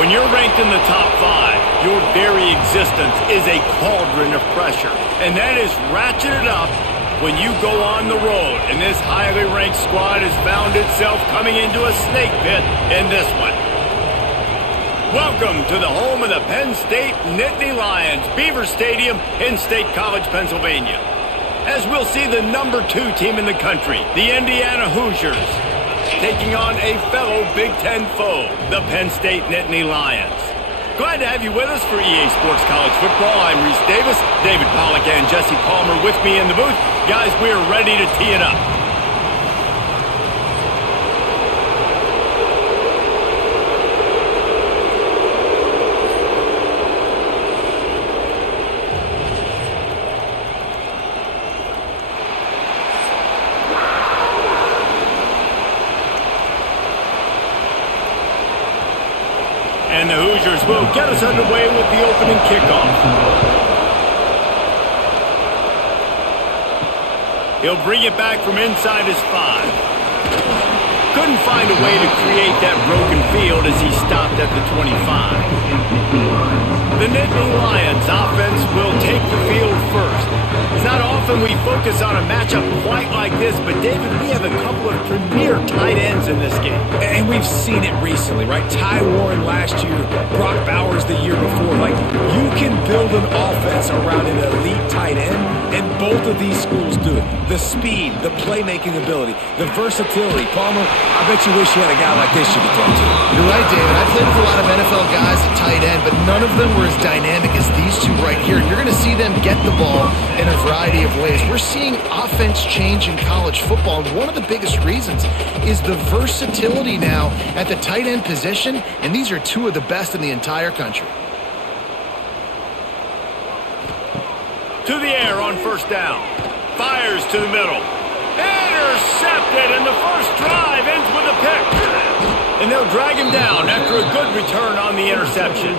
When you're ranked in the top 5, your very existence is a cauldron of pressure. And that is ratcheted up when you go on the road. And this highly ranked squad has found itself coming into a snake pit in this one. Welcome to the home of the Penn State Nittany Lions, Beaver Stadium in State College, Pennsylvania. As we'll see the number 2 team in the country, the Indiana Hoosiers, taking on a fellow Big Ten foe, the Penn State Nittany Lions. Glad to have you with us for EA Sports College Football. I'm Reese Davis, David Pollack and Jesse Palmer with me in the booth. Guys, we're ready to tee it up. And the Hoosiers will get us underway with the opening kickoff. He'll bring it back from inside his 5. Couldn't find a way to create that broken field as he stopped at the 25. The Nittany Lions offense will take the field first. It's not often we focus on a matchup quite like this, but David, we have a couple of premier tight ends in this game. And we've seen it recently, right? Ty Warren last year, Brock Bowers the year before. Like, you can build an offense around an elite tight end, and both of these schools do it. The speed, the playmaking ability, the versatility. Palmer, I bet you wish you had a guy like this you could throw to. You're right, David. I played with a lot of NFL guys at tight end, but none of them were as dynamic as these two right here. You're going to see them get the ball in a variety of ways. We're seeing offense change in college football, and one of the biggest reasons is the versatility now at the tight end position, and these are two of the best in the entire country. To the air on first down. Fires to the middle. Intercepted, and the first drive ends with a pick. And they'll drag him down after a good return on the interception.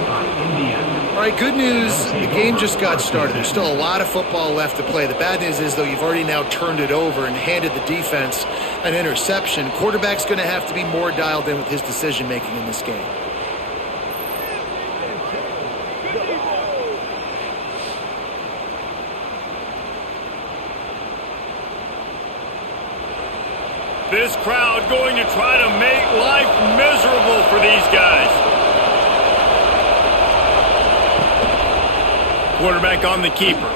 All right, good news. The game just got started. There's still a lot of football left to play. The bad news is, though, you've already now turned it over and handed the defense an interception. Quarterback's going to have to be more dialed in with his decision-making in this game. This crowd going to try to make life miserable for these guys. Quarterback on the keeper.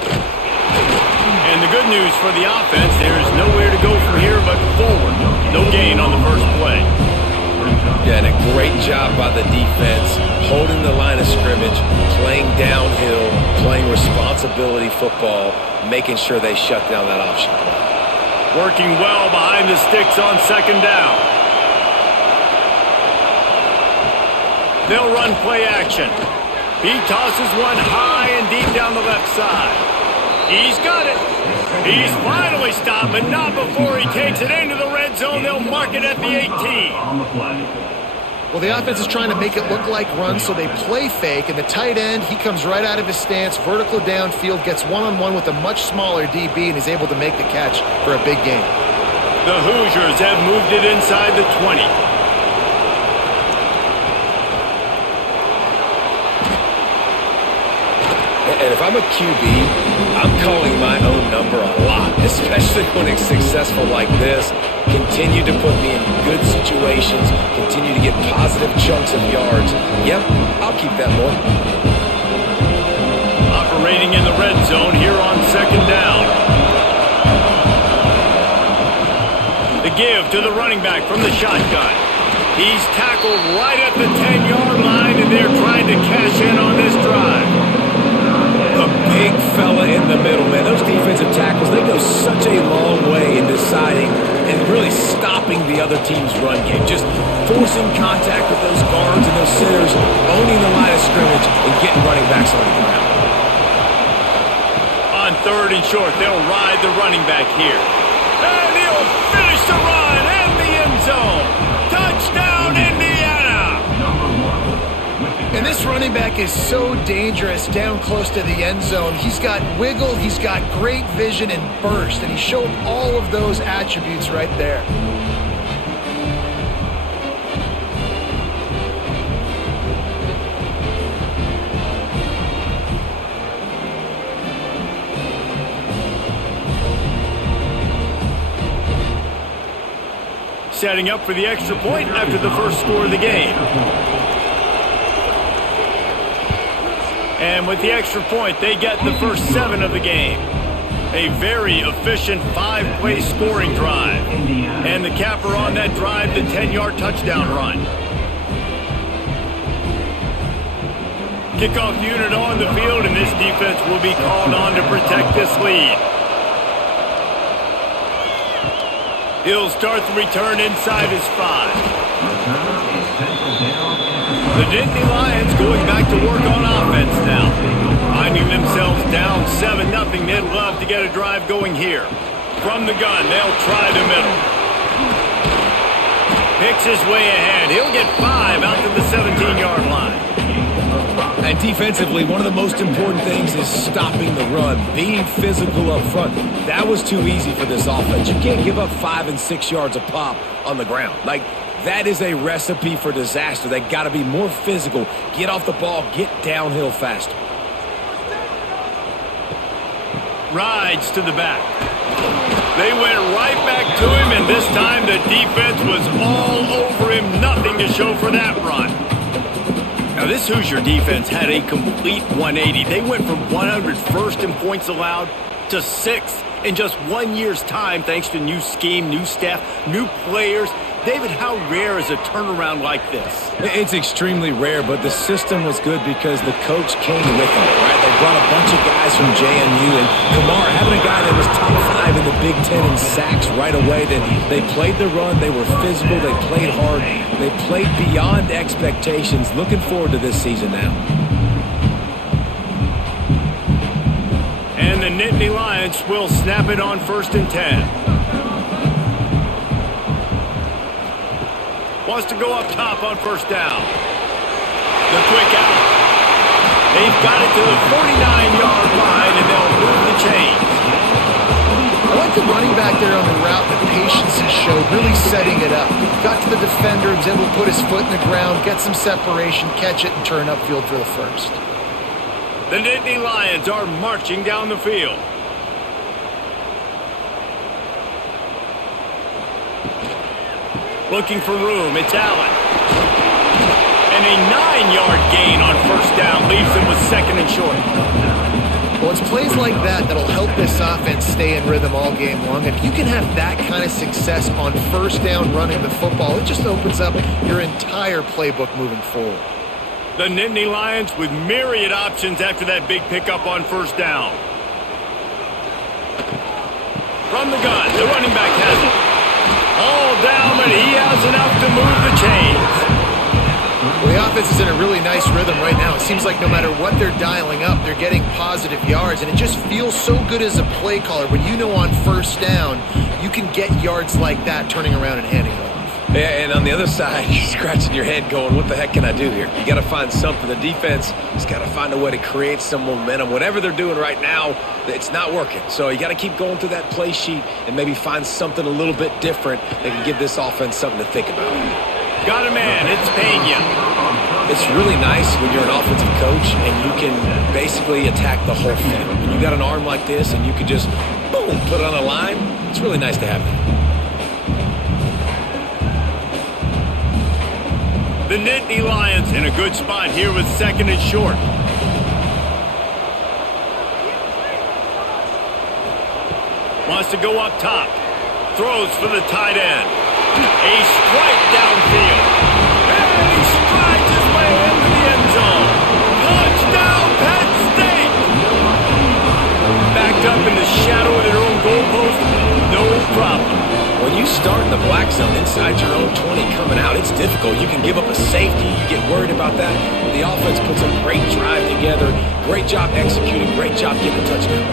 And the good news for the offense, there is nowhere to go from here but forward. No gain on the first play. Yeah, and a great job by the defense, holding the line of scrimmage, playing downhill, playing responsibility football, making sure they shut down that option play. Working well behind the sticks on second down. They'll run play action. He tosses one high and deep down the left side. He's got it. He's finally stopped, but not before he takes it into the red zone. They'll mark it at the 18. Well, the offense is trying to make it look like runs, so they play fake, and the tight end, he comes right out of his stance, vertical downfield, gets one-on-one with a much smaller DB, and is able to make the catch for a big gain. The Hoosiers have moved it inside the 20. And if I'm a QB, I'm calling my own number a lot, especially when it's successful like this. Continue to put me in good situations, continue to get positive chunks of yards. Yep, I'll keep that boy. Operating in the red zone here on second down. The give to the running back from the shotgun. He's tackled right at the 10-yard line, and they're trying to cash in on this drive. A big fella in the middle, man. Those defensive tackles, they go such a long way in deciding and really stopping the other team's run game. Just forcing contact with those guards and those centers, owning the line of scrimmage, and getting running backs on the ground. On third and short, they'll ride the running back here. And he'll finish the run in the end zone. Touchdown, Indiana! And this running back is so dangerous down close to the end zone. He's got wiggle, he's got great vision and burst, and he showed all of those attributes right there. Setting up for the extra point after the first score of the game. And with the extra point, they get the first 7 of the game. A very efficient 5-play scoring drive. And the capper on that drive, the 10-yard touchdown run. Kickoff unit on the field, and this defense will be called on to protect this lead. He'll start the return inside his 5. The Nittany Lions going back to work on offense now. Finding themselves down 7-0, they'd love to get a drive going here. From the gun, they'll try the middle. Picks his way ahead. He'll get 5 out to the 17-yard line. And defensively, one of the most important things is stopping the run, being physical up front. That was too easy for this offense. You can't give up 5 and 6 yards a pop on the ground. Like, that is a recipe for disaster. They got to be more physical, get off the ball, get downhill faster. Rides to the back. They went right back to him, and this time the defense was all over him. Nothing to show for that run. Now, this Hoosier defense had a complete 180. They went from 101st in points allowed to 6th in just 1 year's time, thanks to new scheme, new staff, new players. David, how rare is a turnaround like this? It's extremely rare, but the system was good because the coach came with them, right? They brought a bunch of guys from JMU, and Kamar, having a guy that was top 5 in the Big Ten in sacks right away, that they played the run, they were physical, they played hard, they played beyond expectations. Looking forward to this season now. And the Nittany Lions will snap it on 1st and 10. Wants to go up top on 1st down. The quick out. They've got it to the 49-yard line, and they'll move the chains. I like the running back there on the route, the patience he showed, really setting it up. Got to the defender, was able to put his foot in the ground, get some separation, catch it, and turn upfield for the first. The Nittany Lions are marching down the field. Looking for room, it's Allen. And a 9-yard gain on 1st down leaves them with 2nd and short. Well, it's plays like that that'll help this offense stay in rhythm all game long. If you can have that kind of success on 1st down running the football, it just opens up your entire playbook moving forward. The Nittany Lions with myriad options after that big pickup on 1st down. From the gun, the running back has it. All down, but he has enough to move the chains. Well, the offense is in a really nice rhythm right now. It seems like no matter what they're dialing up, they're getting positive yards, and it just feels so good as a play caller when you know on 1st down you can get yards like that turning around and handing it off. Yeah, and on the other side, you're scratching your head going, what the heck can I do here? You got to find something. The defense has got to find a way to create some momentum. Whatever they're doing right now, it's not working. So you got to keep going through that play sheet and maybe find something a little bit different that can give this offense something to think about. Got a man, it's Penn. It's really nice when you're an offensive coach and you can basically attack the whole field. When you got an arm like this and you can just, boom, put it on a line, it's really nice to have that. The Nittany Lions in a good spot here with 2nd and short. Wants to go up top. Throws for the tight end. A strike downfield. And he strides his way into the end zone. Touchdown, Penn State! Backed up in the shadow of their own goalpost, no problem. When you start in the black zone inside your own 20 coming out, it's difficult. You can give up a safety. You get worried about that. The offense puts a great drive together. Great job executing. Great job getting a touchdown.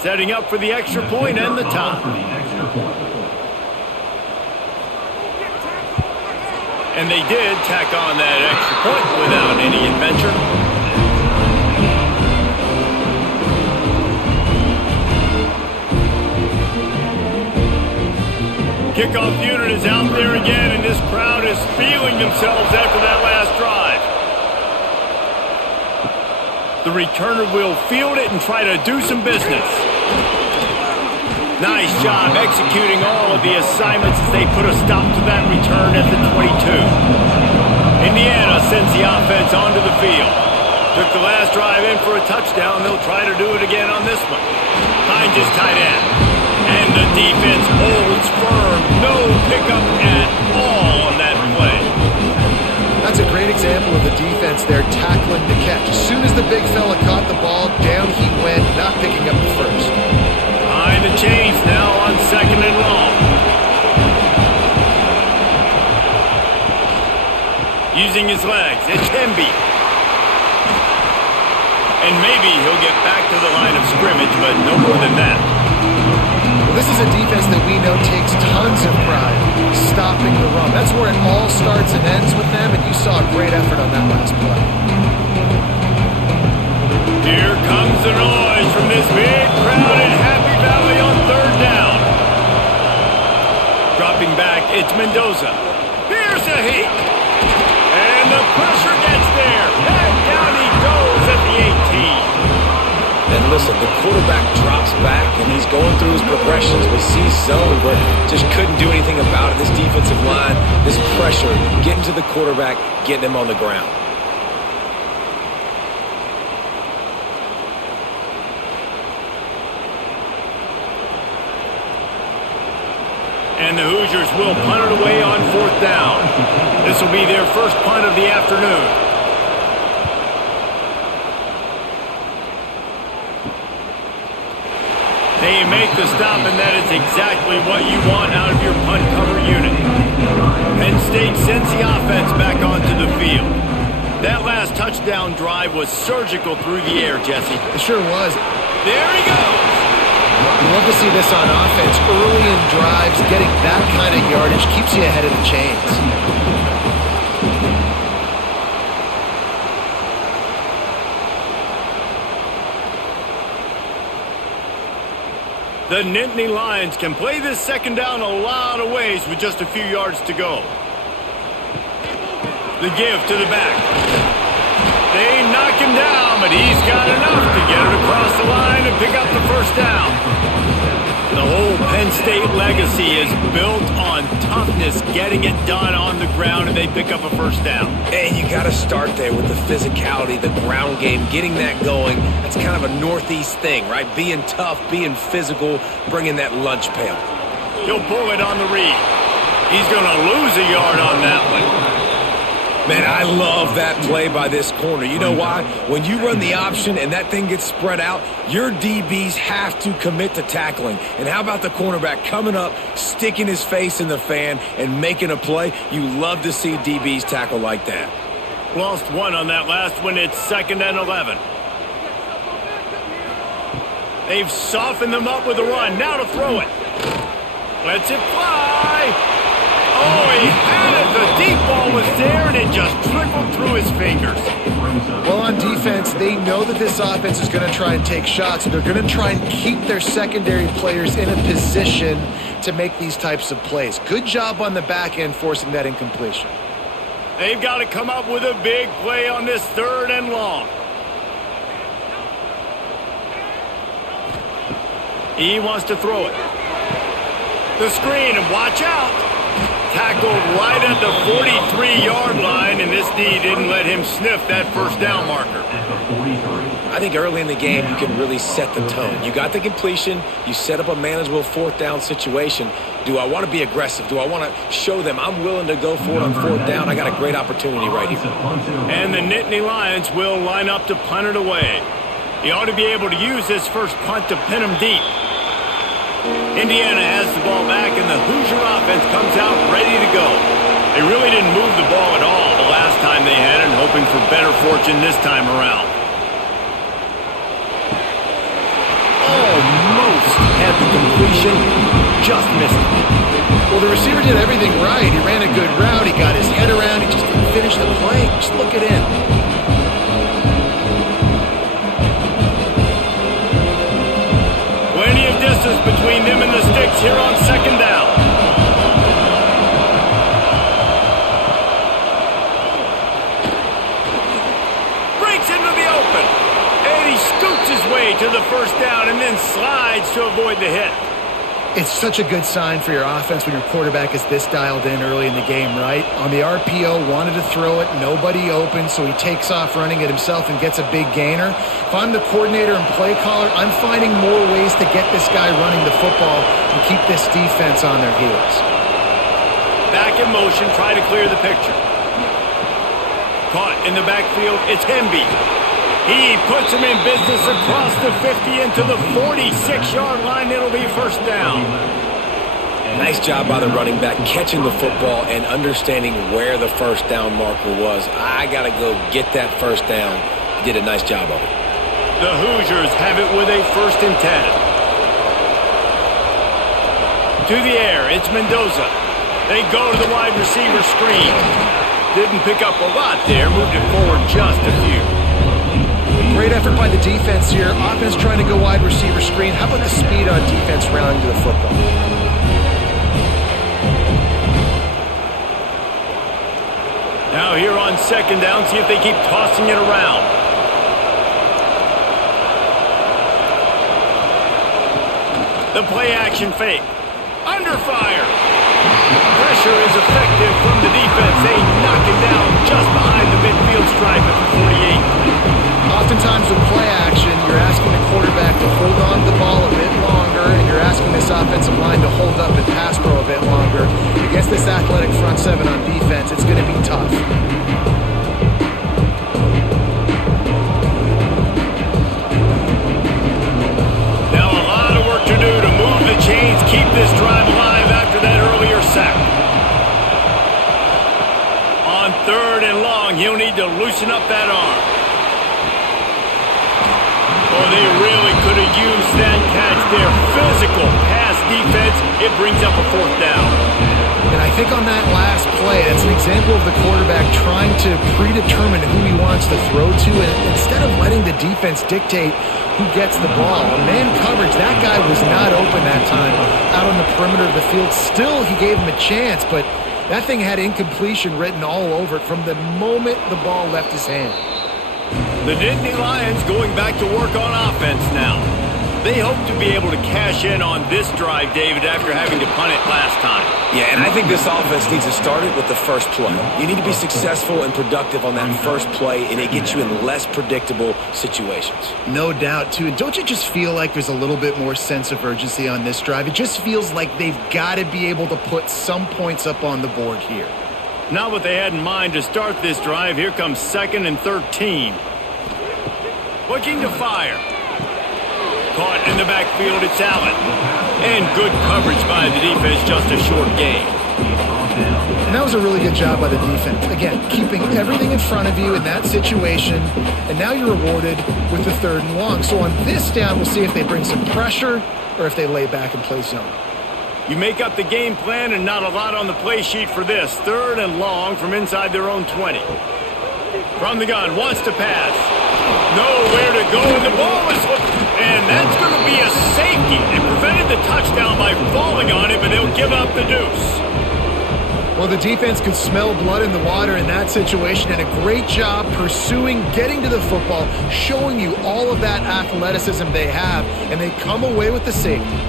Setting up for the extra point and the top. And they did tack on that extra point without any adventure. Kickoff unit is out there again, and this crowd is just feeling themselves after that last drive. The returner will field it and try to do some business. Nice job executing all of the assignments as they put a stop to that return at the 22. Indiana sends the offense onto the field. Took the last drive in for a touchdown. They'll try to do it again on this one. Finds his tight end. And the defense holds firm. No pickup at all on that play. That's a great example of the defense there tackling the catch. As soon as the big fella caught the ball, down he went, not picking up the first. Behind the chains now on 2nd and long. Using his legs, it can be. And maybe he'll get back to the line of scrimmage, but no more than that. Well, this is a defense that we know takes tons of pride stopping the run. That's where it all starts and ends with them, and you saw a great effort on that last play. Here comes the noise from this big crowd in Happy Valley on 3rd down. Dropping back, it's Mendoza. Here's a heat. And the pressure gets there. And down he goes at the 18. And listen, the quarterback drops back, and he's going through his progressions. We see zone, but just couldn't do anything about it. This defensive line, this pressure, getting to the quarterback, getting him on the ground. And the Hoosiers will punt it away on 4th down. This will be their first punt of the afternoon. They make the stop, and that is exactly what you want out of your punt cover unit. Penn State sends the offense back onto the field. That last touchdown drive was surgical through the air, Jesse. It sure was. There he goes. You love to see this on offense. Early in drives, getting that kind of yardage keeps you ahead of the chains. The Nittany Lions can play this 2nd down a lot of ways with just a few yards to go. The give to the back. They knock him down, but he's got enough to get it across the line and pick up the 1st down. The whole Penn State legacy is built on toughness, getting it done on the ground, and they pick up a 1st down. And you got to start there with the physicality, the ground game, getting that going. That's kind of a Northeast thing, right? Being tough, being physical, bringing that lunch pail. He'll pull it on the read. He's going to lose a yard on that one. Man, I love that play by this corner. You know why? When you run the option and that thing gets spread out, your DBs have to commit to tackling. And how about the cornerback coming up, sticking his face in the fan, and making a play? You love to see DBs tackle like that. Lost one on that last one. It's 2nd and 11. They've softened them up with a run. Now to throw it. Lets it fly. Oh, he had it. The deep ball was there, and it just trickled through his fingers. Well, on defense, they know that this offense is going to try and take shots. They're going to try and keep their secondary players in a position to make these types of plays. Good job on the back end forcing that incompletion. They've got to come up with a big play on this 3rd and long. He wants to throw it. The screen, and watch out. Tackled right at the 43-yard line, and this D didn't let him sniff that 1st down marker. I think early in the game, you can really set the tone. You got the completion. You set up a manageable 4th down situation. Do I want to be aggressive? Do I want to show them I'm willing to go for it on 4th down? I got a great opportunity right here. And the Nittany Lions will line up to punt it away. He ought to be able to use this first punt to pin him deep. Indiana has the ball back, and the Hoosier offense comes out ready to go. They really didn't move the ball at all the last time they had it, hoping for better fortune this time around. Almost had the completion, just missed it. Well, the receiver did everything right. He ran a good route. He got his head around. He just didn't finish the play. Just look it in. Plenty of distance between them and the sticks here on 2nd down. way to the first down and then slides to avoid the hit. It's such a good sign for your offense when your quarterback is this dialed in early in the game, right? On the RPO, wanted to throw it, nobody open, so he takes off running it himself and gets a big gainer. If I'm the coordinator and play caller, I'm finding more ways to get this guy running the football and keep this defense on their heels. Back in motion, try to clear the picture. Caught in the backfield, it's Hemby. He puts him in business across the 50 into the 46-yard line. It'll be first down. Nice job by the running back catching the football and understanding where the first down marker was. I got to go get that first down. He did a nice job of it. The Hoosiers have it with a 1st and 10. To the air, it's Mendoza. They go to the wide receiver screen. Didn't pick up a lot there, moved it forward just a few. Great effort by the defense here. Offense trying to go wide receiver screen. How about the speed on defense rounding to the football? Now here on 2nd down, see if they keep tossing it around. The play action fake. Under fire. Pressure is effective from the defense. They knock it down just behind the midfield stripe at the 48. Oftentimes with play action, you're asking the quarterback to hold on to the ball a bit longer, and you're asking this offensive line to hold up and pass pro a bit longer. Against this athletic front seven on defense, it's going to be tough. Now a lot of work to do to move the chains, keep this drive alive after that earlier sack. On 3rd and long, he'll need to loosen up that arm. Oh, they really could have used that catch there. Physical pass defense. It brings up a 4th down. And I think on that last play, that's an example of the quarterback trying to predetermine who he wants to throw to, and instead of letting the defense dictate who gets the ball. Man coverage, that guy was not open that time out on the perimeter of the field. Still, he gave him a chance, but that thing had incompletion written all over it from the moment the ball left his hand. The Nittany Lions going back to work on offense now. They hope to be able to cash in on this drive, David, after having to punt it last time. Yeah, and I think this offense needs to start it with the first play. You need to be successful and productive on that first play, and it gets you in less predictable situations. No doubt, too. And don't you just feel like there's a little bit more sense of urgency on this drive? It just feels like they've got to be able to put some points up on the board here. Not what they had in mind to start this drive. Here comes 2nd and 13. Looking to fire. Caught in the backfield, it's Allen. And good coverage by the defense, just a short gain. And that was a really good job by the defense. Again, keeping everything in front of you in that situation, and now you're rewarded with the 3rd and long. So on this down, we'll see if they bring some pressure or if they lay back and play zone. You make up the game plan and not a lot on the play sheet for this. 3rd and long from inside their own 20. From the gun, wants to pass. Nowhere to go, and the ball is hooked. And that's going to be a safety. It prevented the touchdown by falling on it, but they'll give up the deuce. Well, the defense could smell blood in the water in that situation, and a great job pursuing, getting to the football, showing you all of that athleticism they have, and they come away with the safety.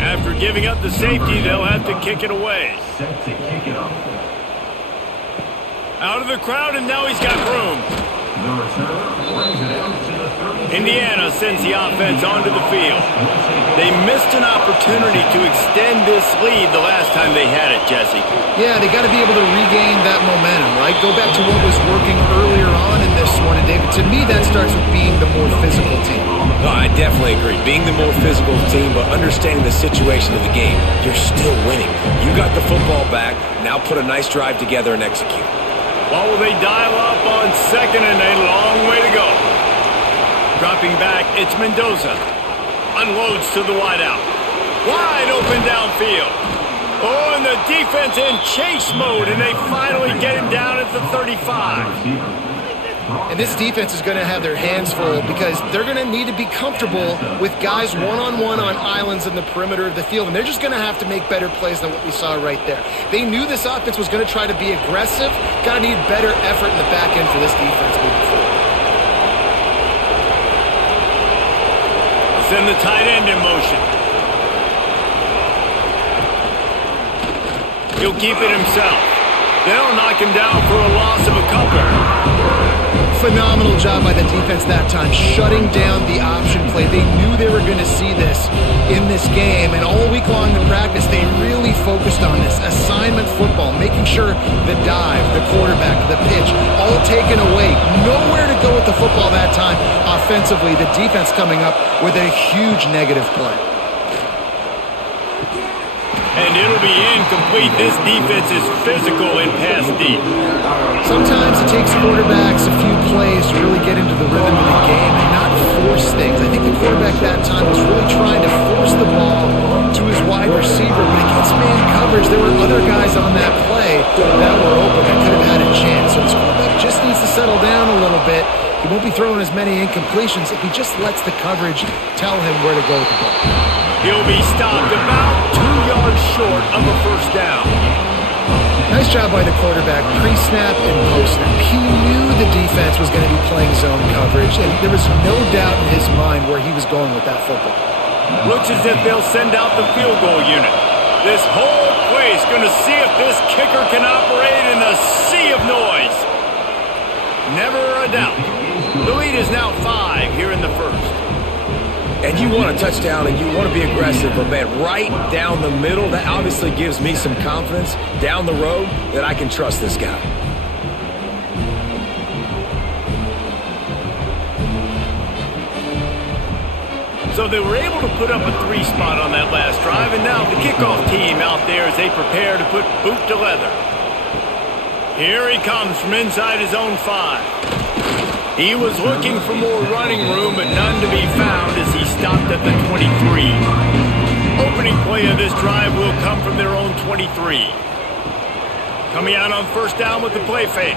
After giving up the safety, they'll have to kick it away. Out of the crowd, and now he's got room. Indiana sends the offense onto the field. They missed an opportunity to extend this lead the last time they had it, Jesse. Yeah, they got to be able to regain that momentum, right? Go back to what was working earlier on in this one. And David, to me, that starts with being the more physical team. No, I definitely agree. Being the more physical team, but understanding the situation of the game, you're still winning. You got the football back. Now put a nice drive together and execute. Well, will they dial up on 2nd and a long way to go? Dropping back, it's Mendoza. Unloads to the wideout. Wide open downfield. Oh, and the defense in chase mode, and they finally get him down at the 35. And this defense is going to have their hands full because they're going to need to be comfortable with guys one-on-one on islands in the perimeter of the field, and they're just going to have to make better plays than what we saw right there. They knew this offense was going to try to be aggressive. Got to need better effort in the back end for this defense moving forward. Send the tight end in motion. He'll keep it himself. They'll knock him down for a loss of a couple. Phenomenal job by the defense that time, shutting down the option play. They knew they were going to see this in this game, and all week long in practice, they really focused on this. Assignment football, making sure the dive, the quarterback, the pitch, all taken away. Nowhere to go with the football that time. Offensively, the defense coming up with a huge negative play. And it'll be incomplete. This defense is physical in pass deep. Sometimes it takes quarterbacks a few plays to really get into the rhythm of the game and not force things. I think the quarterback that time was really trying to force the ball to his wide receiver, but against man coverage, there were other guys on that play that were open that could have had a chance. So this quarterback just needs to settle down a little bit. He won't be throwing as many incompletions if he just lets the coverage tell him where to go with the ball. He'll be stopped about 2 yards short of a first down. Nice job by the quarterback, pre-snap and post-snap. He knew the defense was going to be playing zone coverage, and there was no doubt in his mind where he was going with that football. Looks as if they'll send out the field goal unit. This whole place going to see if this kicker can operate in a sea of noise. Never a doubt. The lead is now 5 here in the first. And you want a touchdown and you want to be aggressive, but man, right down the middle, that obviously gives me some confidence down the road that I can trust this guy. So they were able to put up a 3 spot on that last drive, and now the kickoff team out there as they prepare to put boot to leather. Here he comes from inside his own 5. He was looking for more running room, but none to be found as he stopped at the 23. Opening play of this drive will come from their own 23. Coming out on first down with the play fake.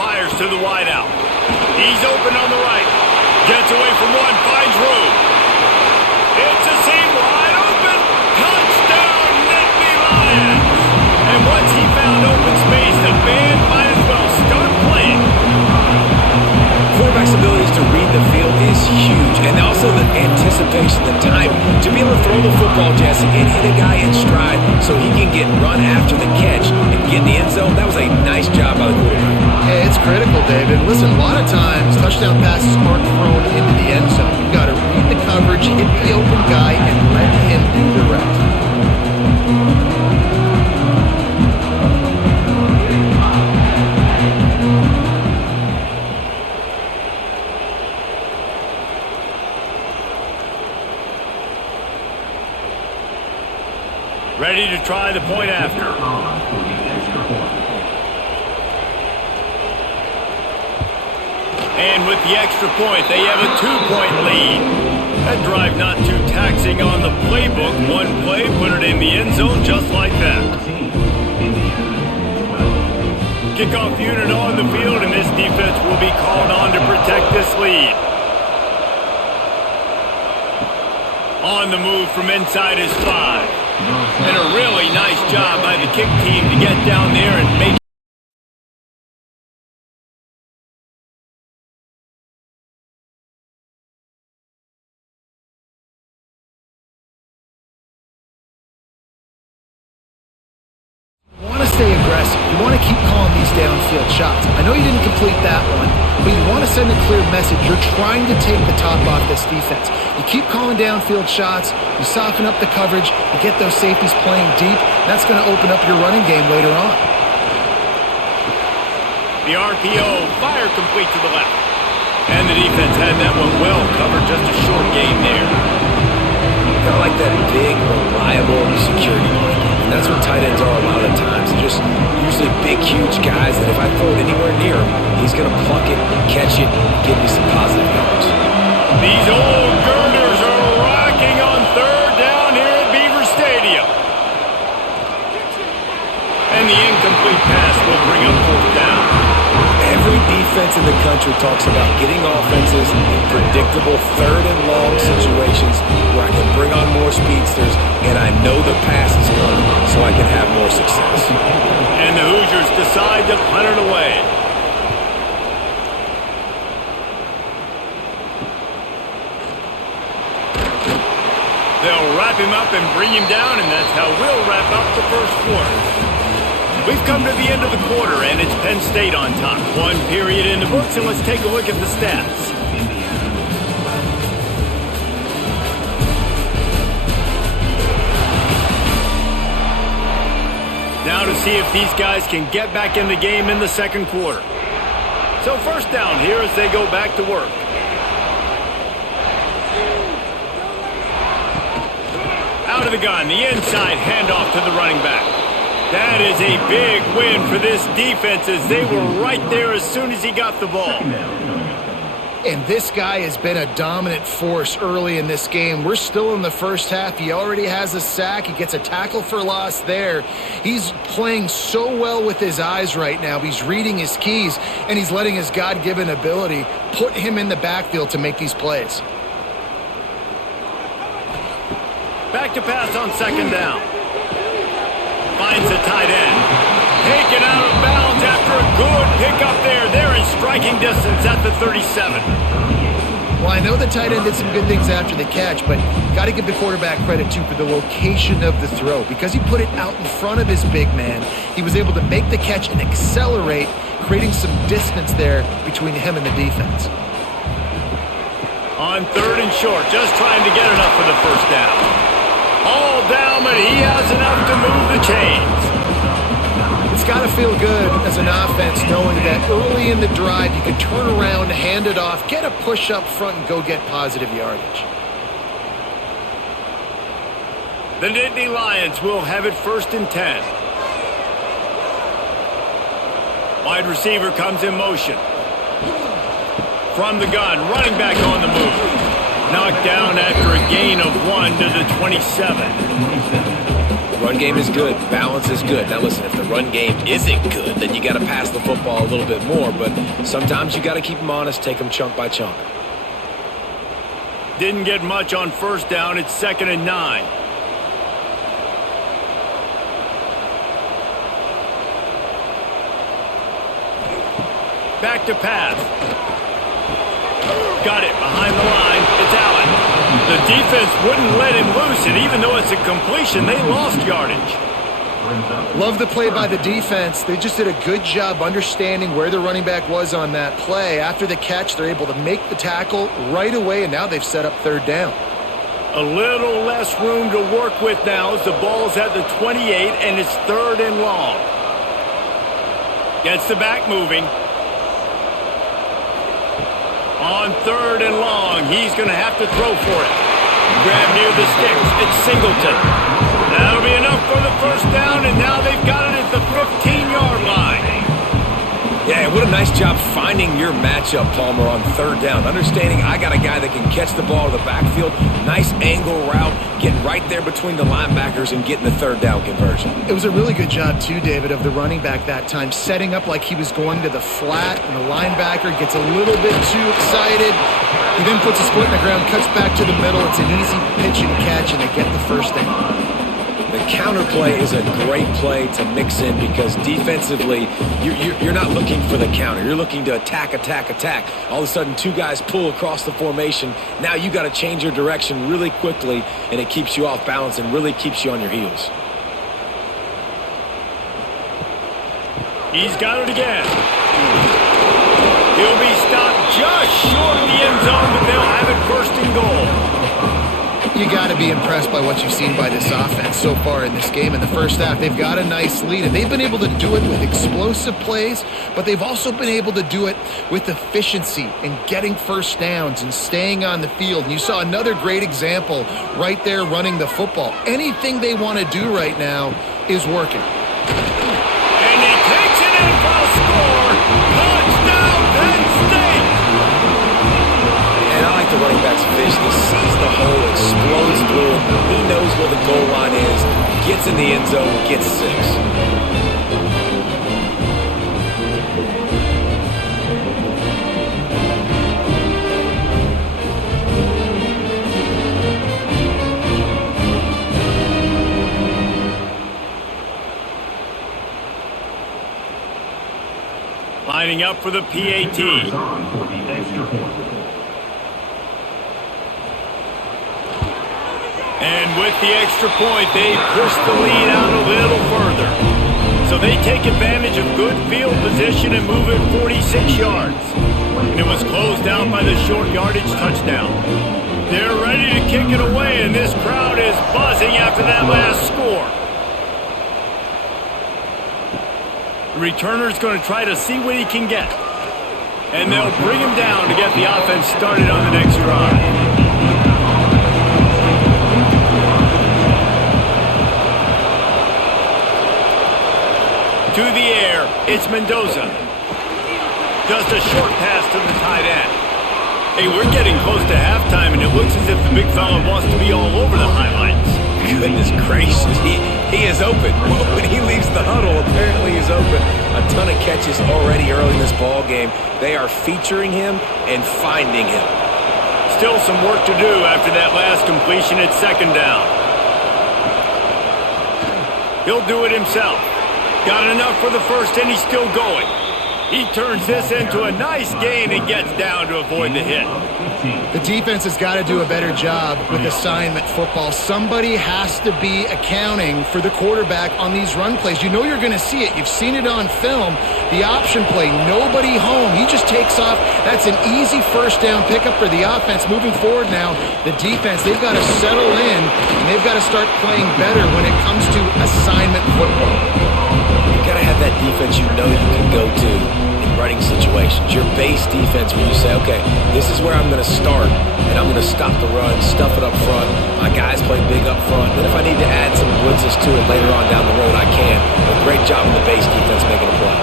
Fires to the wide out. He's open on the right. Gets away from one, finds room. It's a seam wide open. Touchdown, Nittany Lions. And once he found open space, the band might as well start playing. Quarterback's abilities to read the field is huge, and also the anticipation, the time to be able to throw the football, Jesse, and hit a guy in stride so he can get run after the catch and get in the end zone. That was a nice job by the quarterback. Hey, it's critical, David. Listen, a lot of times touchdown passes aren't thrown into the end zone. You've got to read the coverage, hit the open guy, and let him do the rest. Ready to try the point after. And with the extra point, they have a 2-point lead. That drive not too taxing on the playbook. One play, put it in the end zone just like that. Kickoff unit on the field, and this defense will be called on to protect this lead. On the move from inside his 5. And a really nice job by the kick team to get down there and make Stay aggressive. You want to keep calling these downfield shots. I know you didn't complete that one, but you want to send a clear message. You're trying to take the top off this defense. You keep calling downfield shots, you soften up the coverage, you get those safeties playing deep. That's going to open up your running game later on. The RPO, fire complete to the left. And the defense had that one well covered, just a short gain there. Kind of like that big, reliable security blanket. And that's what tight ends are a lot of times. They're just usually big, huge guys that if I throw it anywhere near him, he's going to pluck it, catch it, give me some positive yards. These old girders are rocking on third down here at Beaver Stadium. And the incomplete pass will bring up fourth down. Every defense defense in the country talks about getting offenses in predictable third and long situations where I can bring on more speedsters and I know the pass is coming so I can have more success. And the Hoosiers decide to punt it away. They'll wrap him up and bring him down, and that's how we'll wrap up the first quarter. We've come to the end of the quarter, and it's Penn State on top. One period in the books, and let's take a look at the stats. Now to see if these guys can get back in the game in the second quarter. So first down here as they go back to work. Out of the gun, the inside handoff to the running back. That is a big win for this defense as they were right there as soon as he got the ball. And this guy has been a dominant force early in this game. We're still in the first half. He already has a sack. He gets a tackle for loss there. He's playing so well with his eyes right now. He's reading his keys, and he's letting his God-given ability put him in the backfield to make these plays. Back to pass on second down. Finds the tight end. Taken out of bounds after a good pickup there. They're in striking distance at the 37. Well, I know the tight end did some good things after the catch, but got to give the quarterback credit, too, for the location of the throw. Because he put it out in front of his big man, he was able to make the catch and accelerate, creating some distance there between him and the defense. On third and short, just trying to get enough for the first down. All down, but he has enough to move the chains. It's got to feel good as an offense knowing that early in the drive you can turn around, hand it off, get a push up front, and go get positive yardage. The Nittany Lions will have it 1st and 10. Wide receiver comes in motion. From the gun, running back on the move. Knocked down after a gain of 1 to the 27. Run game is good. Balance is good. Now listen, if the run game isn't good, then you got to pass the football a little bit more. But sometimes you got to keep them honest, take them chunk by chunk. Didn't get much on first down. It's 2nd and 9. Back to pass. Got it behind the line. It's Allen. The defense wouldn't let him loose, and even though it's a completion, they lost yardage. Love the play by the defense. They just did a good job understanding where the running back was on that play. After the catch, they're able to make the tackle right away, and now they've set up third down. A little less room to work with now as the ball's at the 28, and it's 3rd and long. Gets the back moving. On 3rd and long, he's going to have to throw for it. Grab near the sticks. It's Singleton. That'll be enough for the first down, and now they've got it at the 15-yard line. Yeah, what a nice job finding your matchup, Palmer, on 3rd down. Understanding I got a guy that can catch the ball to the backfield. Nice angle route, getting right there between the linebackers and getting the 3rd down conversion. It was a really good job, too, David, of the running back that time, setting up like he was going to the flat, and the linebacker gets a little bit too excited. He then puts his foot in the ground, cuts back to the middle. It's an easy pitch and catch, and they get the first down. The counterplay is a great play to mix in because defensively, you're not looking for the counter. You're looking to attack. All of a sudden, 2 guys pull across the formation. Now you got to change your direction really quickly, and it keeps you off balance and really keeps you on your heels. He's got it again. He'll be stopped just short of the end zone, but they'll have it 1st and goal. You got to be impressed by what you've seen by this offense so far in this game. In the first half, they've got a nice lead, and they've been able to do it with explosive plays, but they've also been able to do it with efficiency and getting first downs and staying on the field. And you saw another great example right there running the football. Anything they want to do right now is working. And he takes it in for a score. Touchdown, Penn State! And I like the running back's vision. He sees the hole, explodes through it. He knows where the goal line is, gets in the end zone, gets 6. lining up for the PAT. And with the extra point, they push the lead out a little further. So they take advantage of good field position and move it 46 yards. And it was closed out by the short yardage touchdown. They're ready to kick it away, and this crowd is buzzing after that last score. The returner's going to try to see what he can get. And they'll bring him down to get the offense started on the next drive. To the air, it's Mendoza. Just a short pass to the tight end. Hey, we're getting close to halftime, and it looks as if the big fella wants to be all over the highlights. Goodness gracious, he is open. When he leaves the huddle, apparently he's open. A ton of catches already early in this ball game. They are featuring him and finding him. Still some work to do after that last completion at second down. He'll do it himself. Got enough for the first, and he's still going. He turns this into a nice gain and gets down to avoid the hit. The defense has got to do a better job with assignment football. Somebody has to be accounting for the quarterback on these run plays. You know you're going to see it. You've seen it on film. The option play, nobody home. He just takes off. That's an easy first down pickup for the offense. Moving forward now, the defense, they've got to settle in, and they've got to start playing better when it comes to assignment football. You got to have that defense you know you can go to in running situations. Your base defense where you say, okay, this is where I'm going to start, and I'm going to stop the run, stuff it up front. My guys play big up front. Then if I need to add some blitzes to it later on down the road, I can. But great job in the base defense making a play.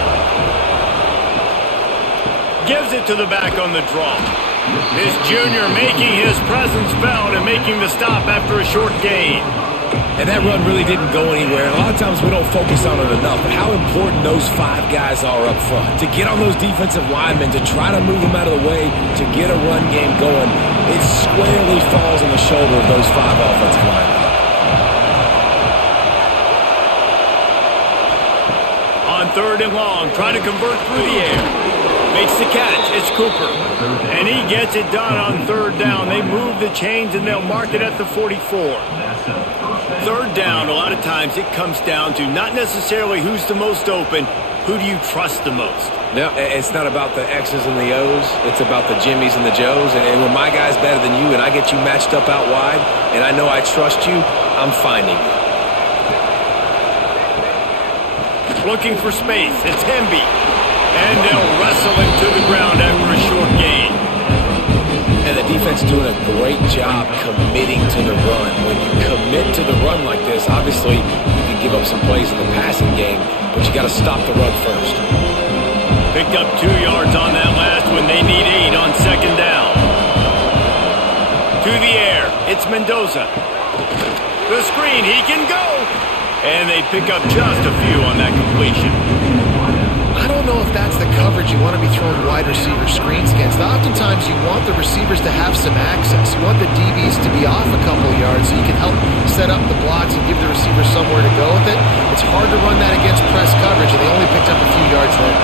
Gives it to the back on the draw. This junior making his presence felt and making the stop after a short gain. And that run really didn't go anywhere. A lot of times we don't focus on it enough, but how important those five guys are up front. To get on those defensive linemen, to try to move them out of the way, to get a run game going, it squarely falls on the shoulder of those five offensive linemen. On third and long, trying to convert through the air. Makes the catch. It's Cooper. And he gets it done on third down. They move the chains, and they'll mark it at the 44. Third down, a lot of times it comes down to not necessarily who's the most open, who do you trust the most? No, it's not about the X's and the O's. It's about the Jimmies and the Joes. And when my guy's better than you and I get you matched up out wide and I know I trust you, I'm finding you. Looking for space. It's Hemby. And they'll wrestle him to the ground after a short gain. And the defense doing a great job committing to the run. When you commit to the run like this, obviously you can give up some plays in the passing game, but you got to stop the run first. Picked up 2 yards on that last one. They need 8 on second down. To the air. It's Mendoza. The screen. He can go. And they pick up just a few on that completion. I don't know if that's the coverage you want to be throwing wide receiver screens against. Oftentimes you want the receivers to have some access. You want the DBs to be off a couple of yards so you can help set up the blocks and give the receiver somewhere to go with it. It's hard to run that against press coverage, and they only picked up a few yards there.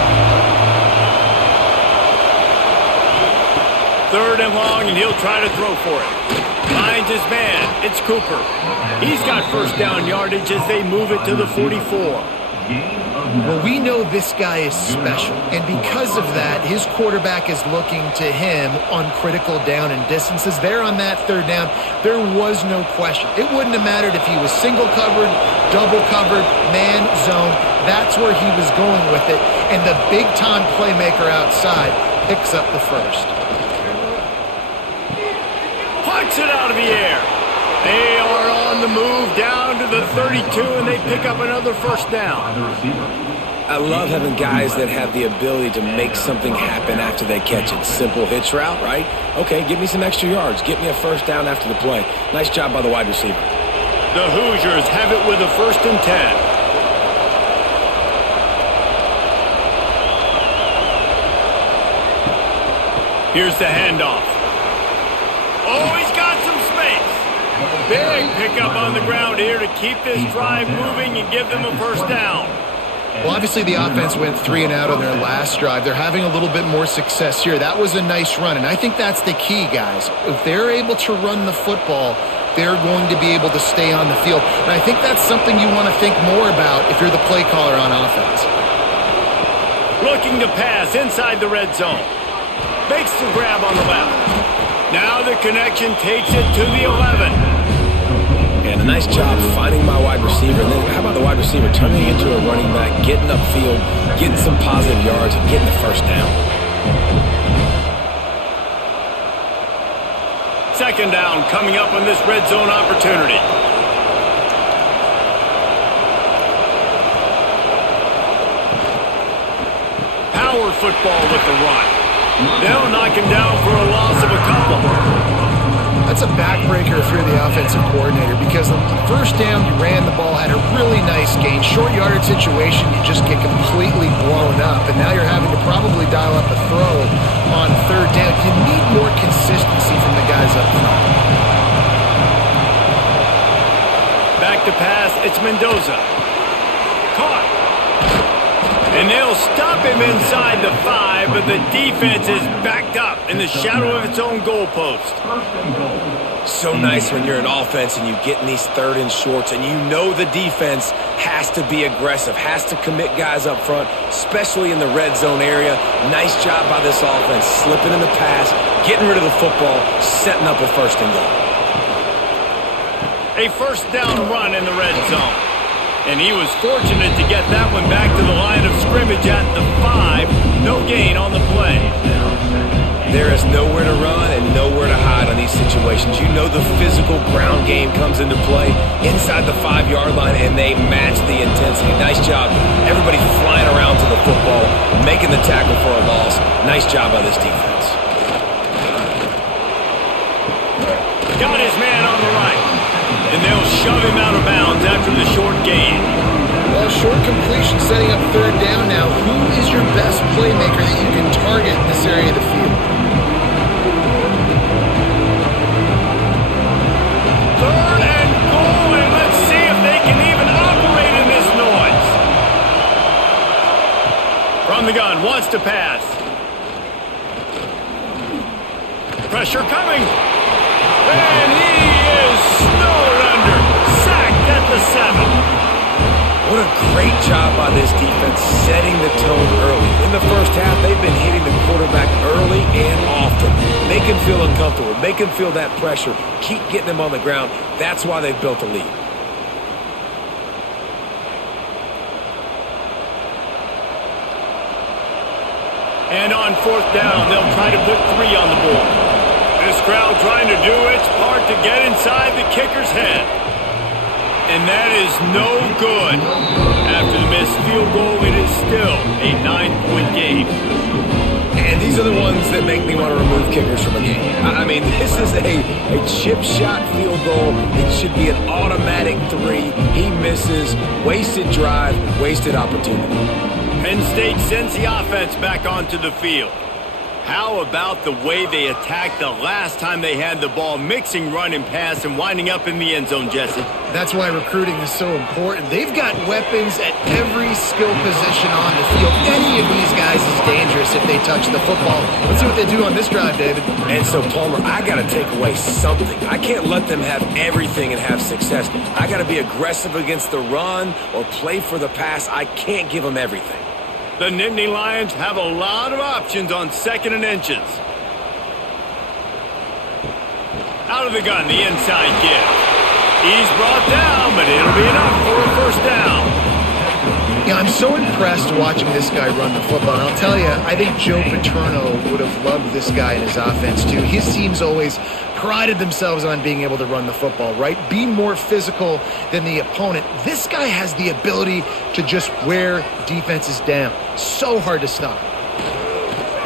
Third and long, and he'll try to throw for it. Finds his man. It's Cooper. He's got first down yardage as they move it to the 44. Well, we know this guy is special, and because of that, his quarterback is looking to him on critical down and distances. There on that third down, there was no question. It wouldn't have mattered if he was single covered, double covered, man, zone. That's where he was going with it, and the big-time playmaker outside picks up the first. Punts it out of the air. They are on the move down to the 32, and they pick up another first down. I love having guys that have the ability to make something happen after they catch it. Simple hitch route, right? Okay, give me some extra yards. Get me a first down after the play. Nice job by the wide receiver. The Hoosiers have it with a 1st and 10. Here's the handoff. Oh, he's got some space. Big pickup on the ground here to keep this drive moving and give them a first down. Well, obviously the offense went 3 and out on their last drive. They're having a little bit more success here. That was a nice run, and I think that's the key, guys. If they're able to run the football, they're going to be able to stay on the field. And I think that's something you want to think more about if you're the play caller on offense. Looking to pass inside the red zone. Makes the grab on the left. Now the connection takes it to the 11. And a nice job finding my wide receiver. And then how about the wide receiver turning into a running back, getting upfield, getting some positive yards, and getting the first down. Second down coming up on this red zone opportunity. Power football with the run. They'll knock him down for a loss of a couple. That's a backbreaker if you're the offensive coordinator, because on the first down you ran the ball, had a really nice gain. Short yardage situation, you just get completely blown up, and now you're having to probably dial up a throw on third down. You need more consistency from the guys up front. Back to pass, it's Mendoza. Caught. And they'll stop him inside the 5, but the defense is backed up in the shadow of its own goalpost. So nice when you're an offense and you get in these third and shorts and you know the defense has to be aggressive, has to commit guys up front, especially in the red zone area. Nice job by this offense, slipping in the pass, getting rid of the football, setting up a first and goal. A first down run in the red zone. And he was fortunate to get that one back to the line of scrimmage at the 5. No gain on the play. There is nowhere to run and nowhere to hide on these situations. You know the physical ground game comes into play inside the 5-yard line, and they match the intensity. Nice job. Everybody flying around to the football, making the tackle for a loss. Nice job by this defense. Got his man on the right. And they'll shove him out of bounds after the short gain. Well, short completion setting up third down now. Who is your best playmaker that you can target in this area of the field? Third and goal, and let's see if they can even operate in this noise. From the gun, wants to pass. Pressure coming. And he is snowed under. Sacked at the 7. What a great job by this defense setting the tone early. In the first half, they've been hitting the quarterback early and often. Make him feel uncomfortable. Make him feel that pressure. Keep getting him on the ground. That's why they've built a lead. And on fourth down, they'll try to put 3 on the board. This crowd trying to do its part to get inside the kicker's head. And that is no good. After the missed field goal, it is still a 9-point game. And these are the ones that make me want to remove kickers from a game. I mean, this is a chip shot field goal. It should be an automatic 3. He misses. Wasted drive, wasted opportunity. Penn State sends the offense back onto the field. How about the way they attacked the last time they had the ball, mixing run and pass and winding up in the end zone, Jesse? That's why recruiting is so important. They've got weapons at every skill position on the field. Any of these guys is dangerous if they touch the football. Let's see what they do on this drive, David. And so, Palmer, I got to take away something. I can't let them have everything and have success. I got to be aggressive against the run or play for the pass. I can't give them everything. The Nittany Lions have a lot of options on 2nd and inches. Out of the gun, the inside give. He's brought down, but it'll be enough for a first down. Yeah, I'm so impressed watching this guy run the football. And I'll tell you, I think Joe Paterno would have loved this guy in his offense too. His teams always prided themselves on being able to run the football, right? Be more physical than the opponent. This guy has the ability to just wear defenses down. So hard to stop.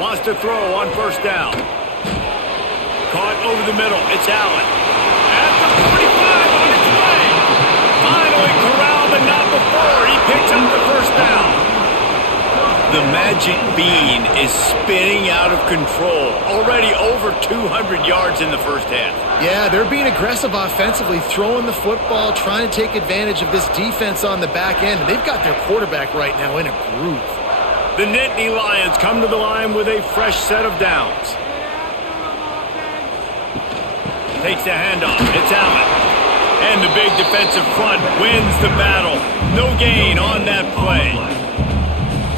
Wants to throw on first down. Caught over the middle. It's Allen. At the 45 on its way. Finally corralled, but not before. He picks up the first down. The magic bean is spinning out of control. Already over 200 yards in the first half. Yeah, they're being aggressive offensively, throwing the football, trying to take advantage of this defense on the back end. And they've got their quarterback right now in a groove. The Nittany Lions come to the line with a fresh set of downs. Takes the handoff. It's Allen. And the big defensive front wins the battle. No gain on that play.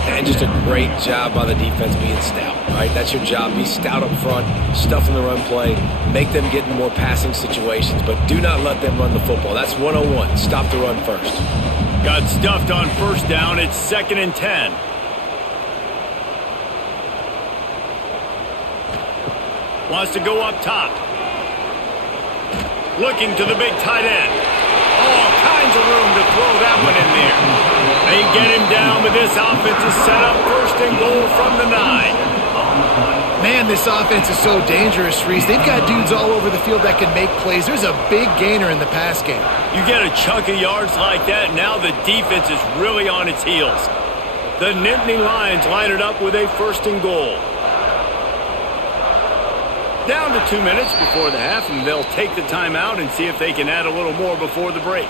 And just a great job by the defense being stout, right? That's your job. Be stout up front, stuff in the run play, make them get in more passing situations, but do not let them run the football. That's 101. Stop the run first. Got stuffed on first down. It's 2nd and 10. Wants to go up top. Looking to the big tight end. All kinds of room to throw that one in there. They get him down, but this offense is set up 1st and goal from the 9. Man, this offense is so dangerous, Reese. They've got dudes all over the field that can make plays. There's a big gainer in the pass game. You get a chunk of yards like that, now the defense is really on its heels. The Nittany Lions line it up with a 1st and goal. Down to 2 minutes before the half, and they'll take the timeout and see if they can add a little more before the break.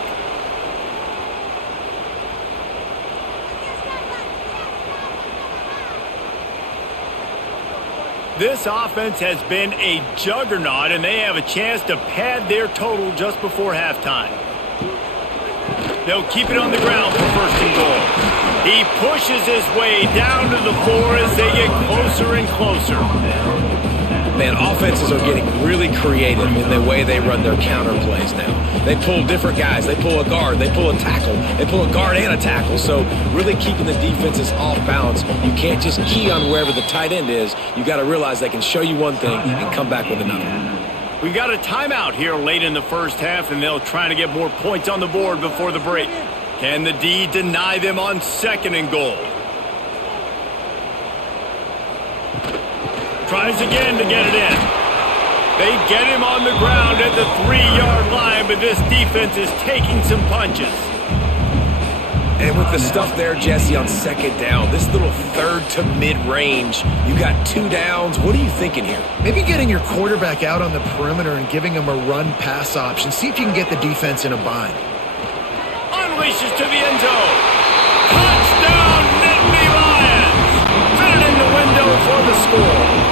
This offense has been a juggernaut, and they have a chance to pad their total just before halftime. They'll keep it on the ground for 1st and goal. He pushes his way down to the floor as they get closer and closer. Man, offenses are getting really creative in the way they run their counter plays now. They pull different guys. They pull a guard. They pull a tackle. They pull a guard and a tackle. So really keeping the defenses off balance. You can't just key on wherever the tight end is. You got to realize they can show you one thing and come back with another. We got a timeout here late in the first half, and they'll try to get more points on the board before the break. Can the D deny them on 2nd and goal? Tries again to get it in. They get him on the ground at the 3-yard line, but this defense is taking some punches. And with the stuff there, Jesse, on 2nd down, this little 3rd to mid-range, you got 2 downs. What are you thinking here? Maybe getting your quarterback out on the perimeter and giving him a run-pass option. See if you can get the defense in a bind. Unleashes to the end zone. Touchdown, Nittany Lions! Fit it in the window for the score.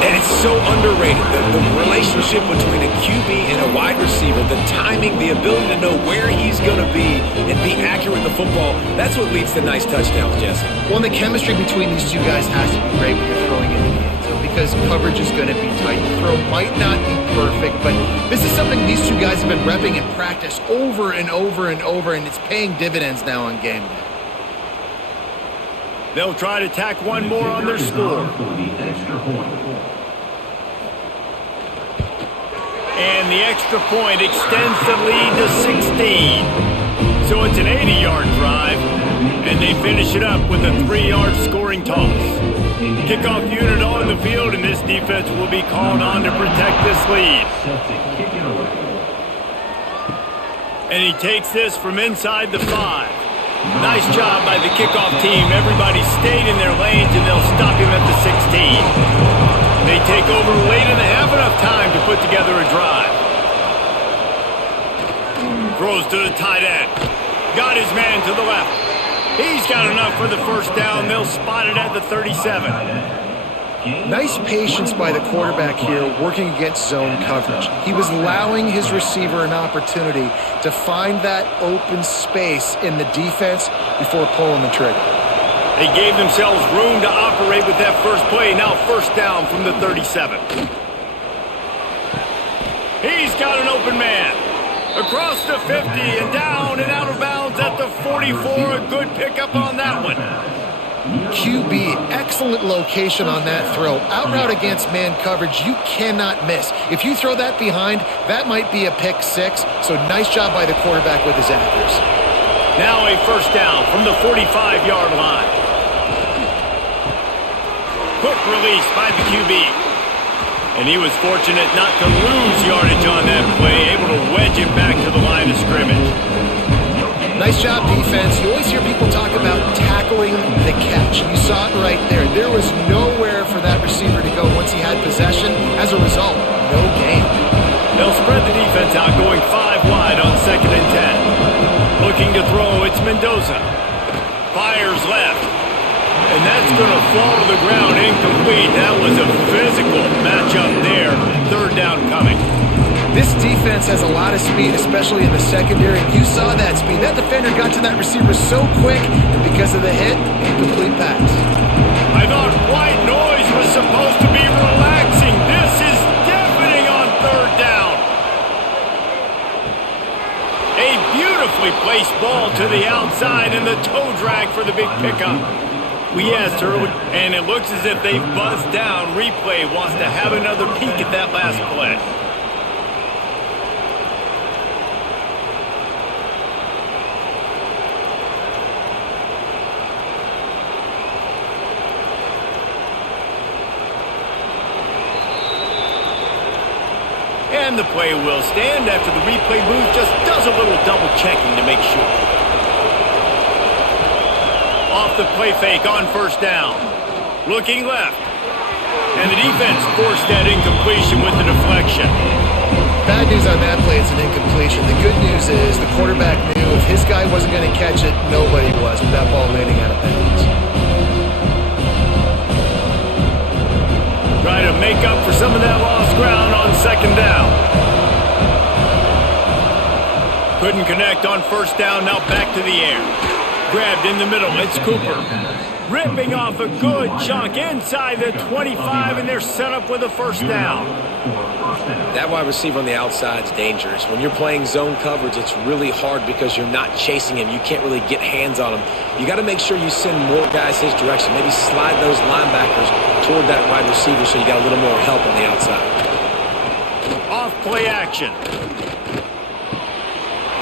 And it's so underrated, the relationship between a QB and a wide receiver, the timing, the ability to know where he's going to be and be accurate with the football, that's what leads to nice touchdowns, Jesse. Well, the chemistry between these 2 guys has to be great when you're throwing into the end zone because coverage is going to be tight. The throw might not be perfect, but this is something these 2 guys have been repping in practice over and over and over, and it's paying dividends now on game day. They'll try to tack one more on their score. And the extra point extends the lead to 16. So it's an 80-yard drive, and they finish it up with a 3-yard scoring toss. Kickoff unit on the field, and this defense will be called on to protect this lead. And he takes this from inside the 5. Nice job by the kickoff team. Everybody stayed in their lanes, and they'll stop him at the 16. They take over late in the half, enough time to put together a drive. Throws to the tight end. Got his man to the left. He's got enough for the 1st down. They'll spot it at the 37. Nice patience by the quarterback here working against zone coverage. He was allowing his receiver an opportunity to find that open space in the defense before pulling the trigger. They gave themselves room to operate with that first play. Now 1st down from the 37. He's got an open man. Across the 50 and down and out of bounds at the 44. A good pickup on that one. QB, excellent location on that throw. Out route against man coverage, you cannot miss. If you throw that behind, that might be a pick 6. So nice job by the quarterback with his accuracy. Now a 1st down from the 45-yard line. Quick release by the QB. And he was fortunate not to lose yardage on that play, able to wedge it back to the line of scrimmage. Nice job, defense. You always hear people talk about tackle tackling the catch. You saw it right there. There was nowhere for that receiver to go once he had possession. As a result, no gain. They'll spread the defense out, going 5 wide on 2nd and 10. Looking to throw, it's Mendoza. Fires left. And that's going to fall to the ground incomplete. That was a physical matchup there. 3rd down coming. This defense has a lot of speed, especially in the secondary. You saw that speed. That defender got to that receiver so quick, and because of the hit, incomplete pass. I thought white noise was supposed to be relaxing. This is deafening on 3rd down. A beautifully placed ball to the outside, and the toe drag for the big pickup. We asked her, and it looks as if they've buzzed down. Replay wants to have another peek at that last play. And the play will stand after the replay booth just does a little double checking to make sure. Off the play fake on 1st down. Looking left. And the defense forced that incompletion with the deflection. Bad news on that play, it's an incompletion. The good news is the quarterback knew if his guy wasn't going to catch it, nobody was with that ball landing out of bounds. Trying to make up for some of that lost ground on 2nd down. Couldn't connect on 1st down, now back to the air. Grabbed in the middle, it's Cooper. Ripping off a good chunk inside the 25, and they're set up with a 1st down. That wide receiver on the outside is dangerous. When you're playing zone coverage, it's really hard because you're not chasing him. You can't really get hands on him. You got to make sure you send more guys his direction. Maybe slide those linebackers toward that wide receiver so you got a little more help on the outside. Off play action.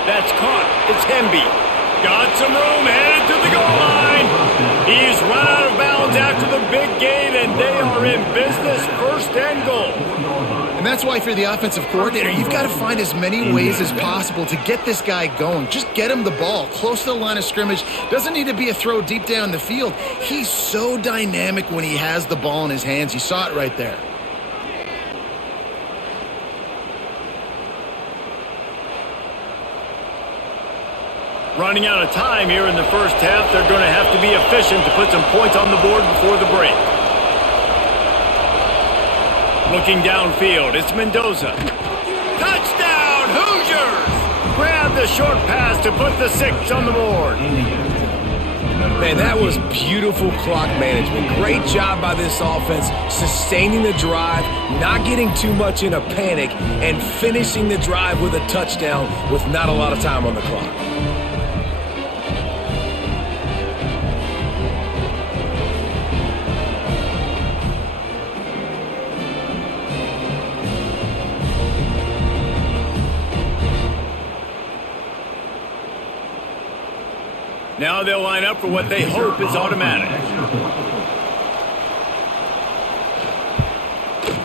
That's caught. It's Hemby. Got some room, headed to the goal line. He's run out of bounds after the big gain, and they are in business. 1st and goal. And that's why if you're the offensive coordinator, you've got to find as many ways as possible to get this guy going. Just get him the ball close to the line of scrimmage. Doesn't need to be a throw deep down the field. He's so dynamic when he has the ball in his hands. You saw it right there. Running out of time here in the 1st half. They're going to have to be efficient to put some points on the board before the break. Looking downfield, it's Mendoza. Touchdown, Hoosiers! Grab the short pass to put the 6 on the board. Man, that was beautiful clock management. Great job by this offense, sustaining the drive, not getting too much in a panic, and finishing the drive with a touchdown with not a lot of time on the clock. Now they'll line up for what they hope is automatic.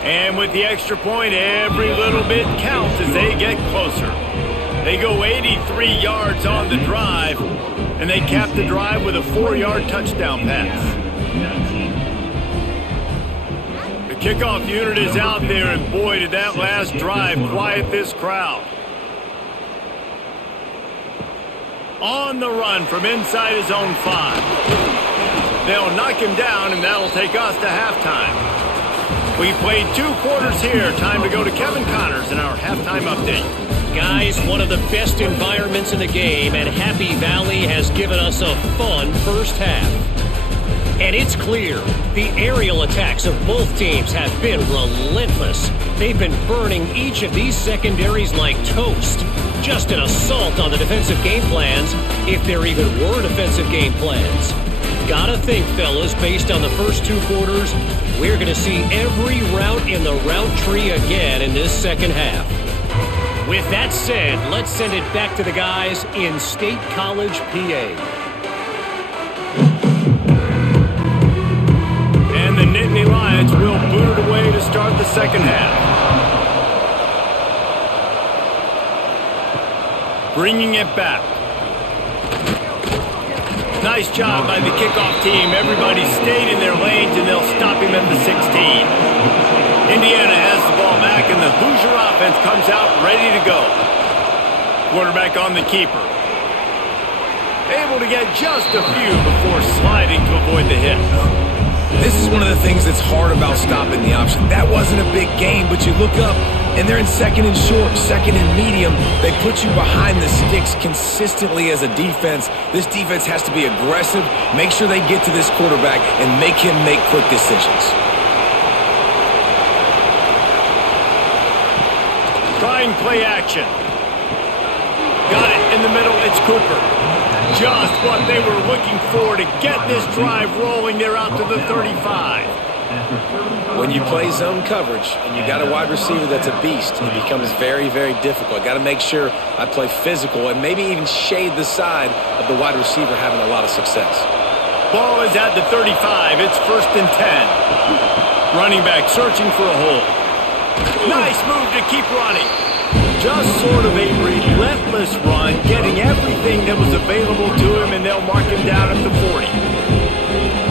And with the extra point, every little bit counts as they get closer. They go 83 yards on the drive, and they cap the drive with a 4-yard touchdown pass. The kickoff unit is out there, and boy, did that last drive quiet this crowd. On the run from inside his own 5. They'll knock him down, and that'll take us to halftime. We've played 2 quarters here. Time to go to Kevin Connors in our halftime update. Guys, one of the best environments in the game, and Happy Valley has given us a fun 1st half. And it's clear, the aerial attacks of both teams have been relentless. They've been burning each of these secondaries like toast. Just an assault on the defensive game plans, if there even were defensive game plans. Gotta think, fellas, based on the first 2 quarters, we're gonna see every route in the route tree again in this 2nd half. With that said, let's send it back to the guys in State College, PA. And the Nittany Lions will boot it away to start the 2nd half. Bringing it back. Nice job by the kickoff team. Everybody stayed in their lanes, and they'll stop him at the 16. Indiana has the ball back, and the Hoosier offense comes out ready to go. Quarterback on the keeper. Able to get just a few before sliding to avoid the hit. This is one of the things that's hard about stopping the option. That wasn't a big gain, but you look up, and they're in second and short, second and medium. They put you behind the sticks consistently as a defense. This defense has to be aggressive, make sure they get to this quarterback, and make him make quick decisions. Trying play action. Got it in the middle. It's Cooper. Just what they were looking for to get this drive rolling. They're out to the 35. When you play zone coverage and you got a wide receiver that's a beast, it becomes very, very difficult. Got to make sure I play physical and maybe even shade the side of the wide receiver having a lot of success. Ball is at the 35. It's 1st and 10. Running back searching for a hole. Nice move to keep running. Just sort of a relentless run, getting everything that was available to him, and they'll mark him down at the 40.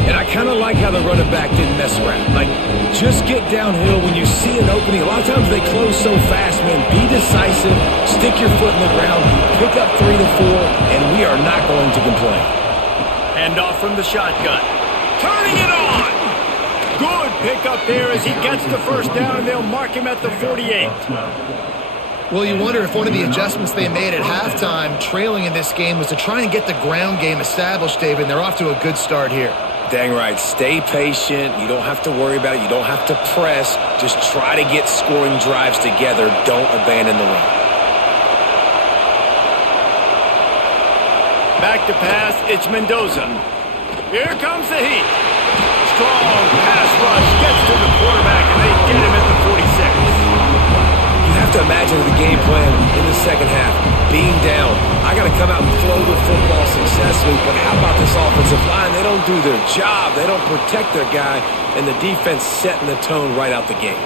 And I kind of like how the running back didn't mess around. Like, just get downhill when you see an opening. A lot of times they close so fast, man. Be decisive, stick your foot in the ground, pick up 3 to 4, and we are not going to complain. Hand off from the shotgun. Turning it on! Good pickup there as he gets the first down, and they'll mark him at the 48. Well, you wonder if one of the adjustments they made at halftime, trailing in this game, was to try and get the ground game established, David. They're off to a good start here. Dang right. Stay patient. You don't have to worry about it. You don't have to press. Just try to get scoring drives together. Don't abandon the run. Back to pass. It's Mendoza. Here comes the heat. Strong pass rush gets to the quarterback, and they get him at the 46. You have to imagine the game plan in the second half. Being down, I got to come out and throw the football successfully, but how about this offensive line? They don't do their job. They don't protect their guy, and the defense setting the tone right out the gate.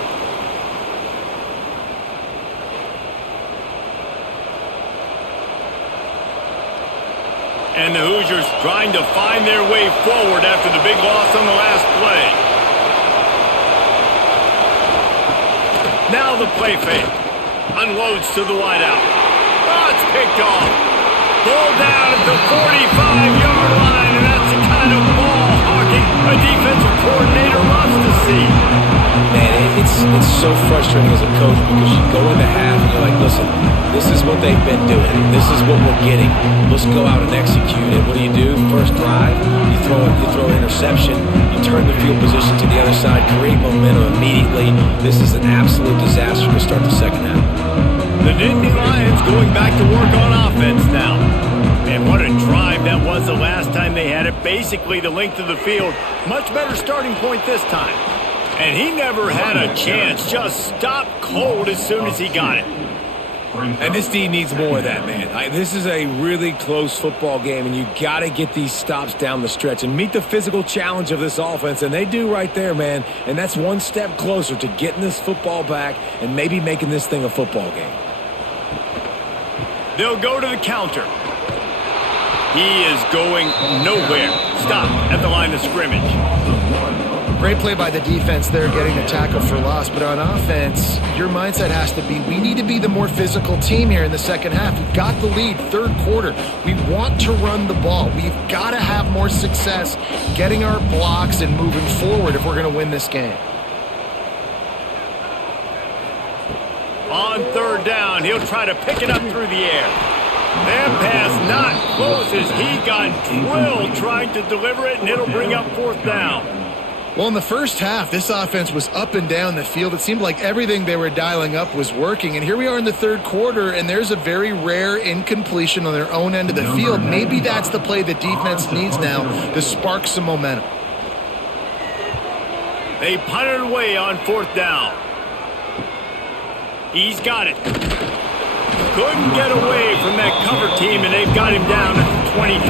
And the Hoosiers trying to find their way forward after the big loss on the last play. Now the play fake. Unloads to the wideout. Oh, it's picked off. Ball down at the 45-yard line, and that's the kind of ball hawking a defensive coordinator loves to see. Man, it's so frustrating as a coach because you go into half and you're like, listen, this is what they've been doing. This is what we're getting. Let's go out and execute it. What do? First drive, you throw an interception, you turn the field position to the other side, create momentum immediately. This is an absolute disaster to start the second half. The Nittany Lions going back to work on offense now. And what a drive that was the last time they had it. Basically the length of the field. Much better starting point this time. And he never had a chance. Just stopped cold as soon as he got it. And this D needs more of that, man. This is a really close football game, and you got to get these stops down the stretch and meet the physical challenge of this offense, and they do right there, man. And that's one step closer to getting this football back and maybe making this thing a football game. They'll go to the counter. He is going nowhere. Stop at the line of scrimmage. Great play by the defense there, getting the tackle for loss. But on offense, your mindset has to be, we need to be the more physical team here in the second half. We've got the lead, third quarter. We want to run the ball. We've got to have more success getting our blocks and moving forward if we're going to win this game. On third down, he'll try to pick it up through the air. That pass not close as he got drilled trying to deliver it, and it'll bring up fourth down. Well, in the first half, this offense was up and down the field. It seemed like everything they were dialing up was working. And here we are in the third quarter, and there's a very rare incompletion on their own end of the field. Maybe that's the play the defense needs now to spark some momentum. They punted away on fourth down. He's got it. Couldn't get away from that cover team, and they've got him down at the 23.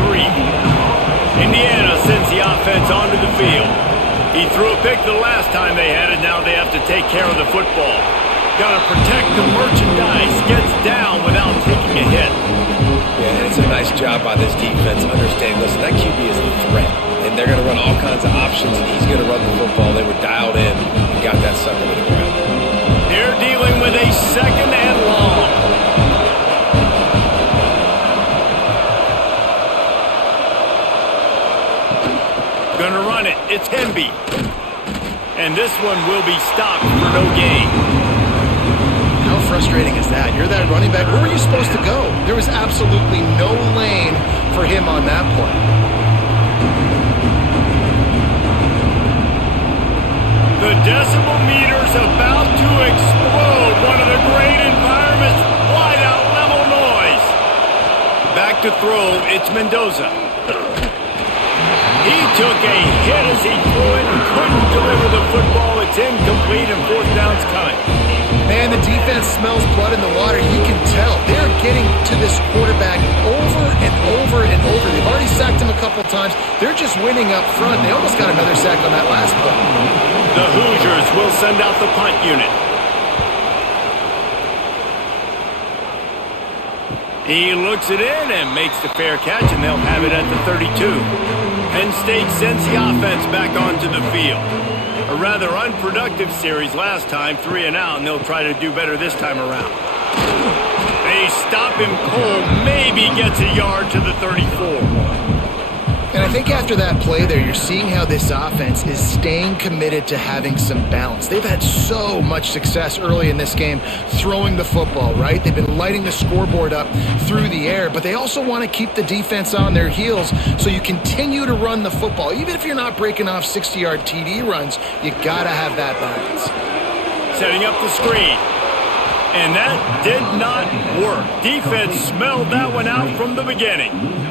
Indiana sends the offense onto the field. He threw a pick the last time they had it. Now they have to take care of the football. Got to protect the merchandise. Gets down without taking a hit. Yeah, it's a nice job by this defense understanding, listen, that QB is one will be stopped for no gain. How frustrating is that? You're that running back. Where were you supposed to go? There was absolutely no lane for him on that play. The decibel meter's about to explode. One of the great environments. Wide out level noise. Back to throw. It's Mendoza. He took a hit as he threw it and couldn't deliver the football. It's incomplete and fourth down's coming. Man, the defense smells blood in the water. You can tell. They're getting to this quarterback over and over and over. They've already sacked him a couple times. They're just winning up front. They almost got another sack on that last play. The Hoosiers will send out the punt unit. He looks it in and makes the fair catch, and they'll have it at the 32. Penn State sends the offense back onto the field. A rather unproductive series last time, 3 and out, and they'll try to do better this time around. They stop him cold, maybe gets a yard to the 34. And I think after that play there, you're seeing how this offense is staying committed to having some balance. They've had so much success early in this game throwing the football, right? They've been lighting the scoreboard up through the air, but they also want to keep the defense on their heels so you continue to run the football. Even if you're not breaking off 60-yard TD runs, you got to have that balance. Setting up the screen. And that did not work. Defense smelled that one out from the beginning.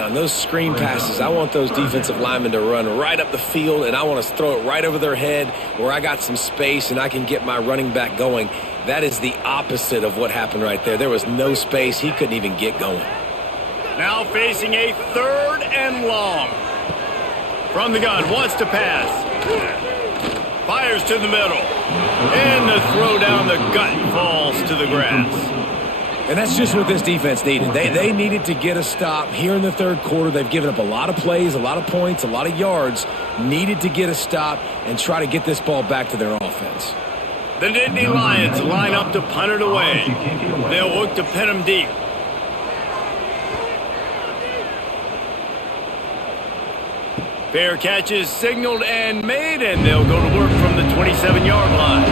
On those screen passes, I want those defensive linemen to run right up the field, and I want to throw it right over their head where I got some space and I can get my running back going. That is the opposite of what happened right there. There was no space. He couldn't even get going. Now facing a 3rd and long. From the gun, wants to pass. Fires to the middle. And the throw down the gut falls to the grass. And that's just what this defense needed. They needed to get a stop here in the third quarter. They've given up a lot of plays, a lot of points, a lot of yards. Needed to get a stop and try to get this ball back to their offense. The Nittany Lions line up to punt it away. They'll look to pin them deep. Fair catch is signaled and made, and they'll go to work from the 27-yard line.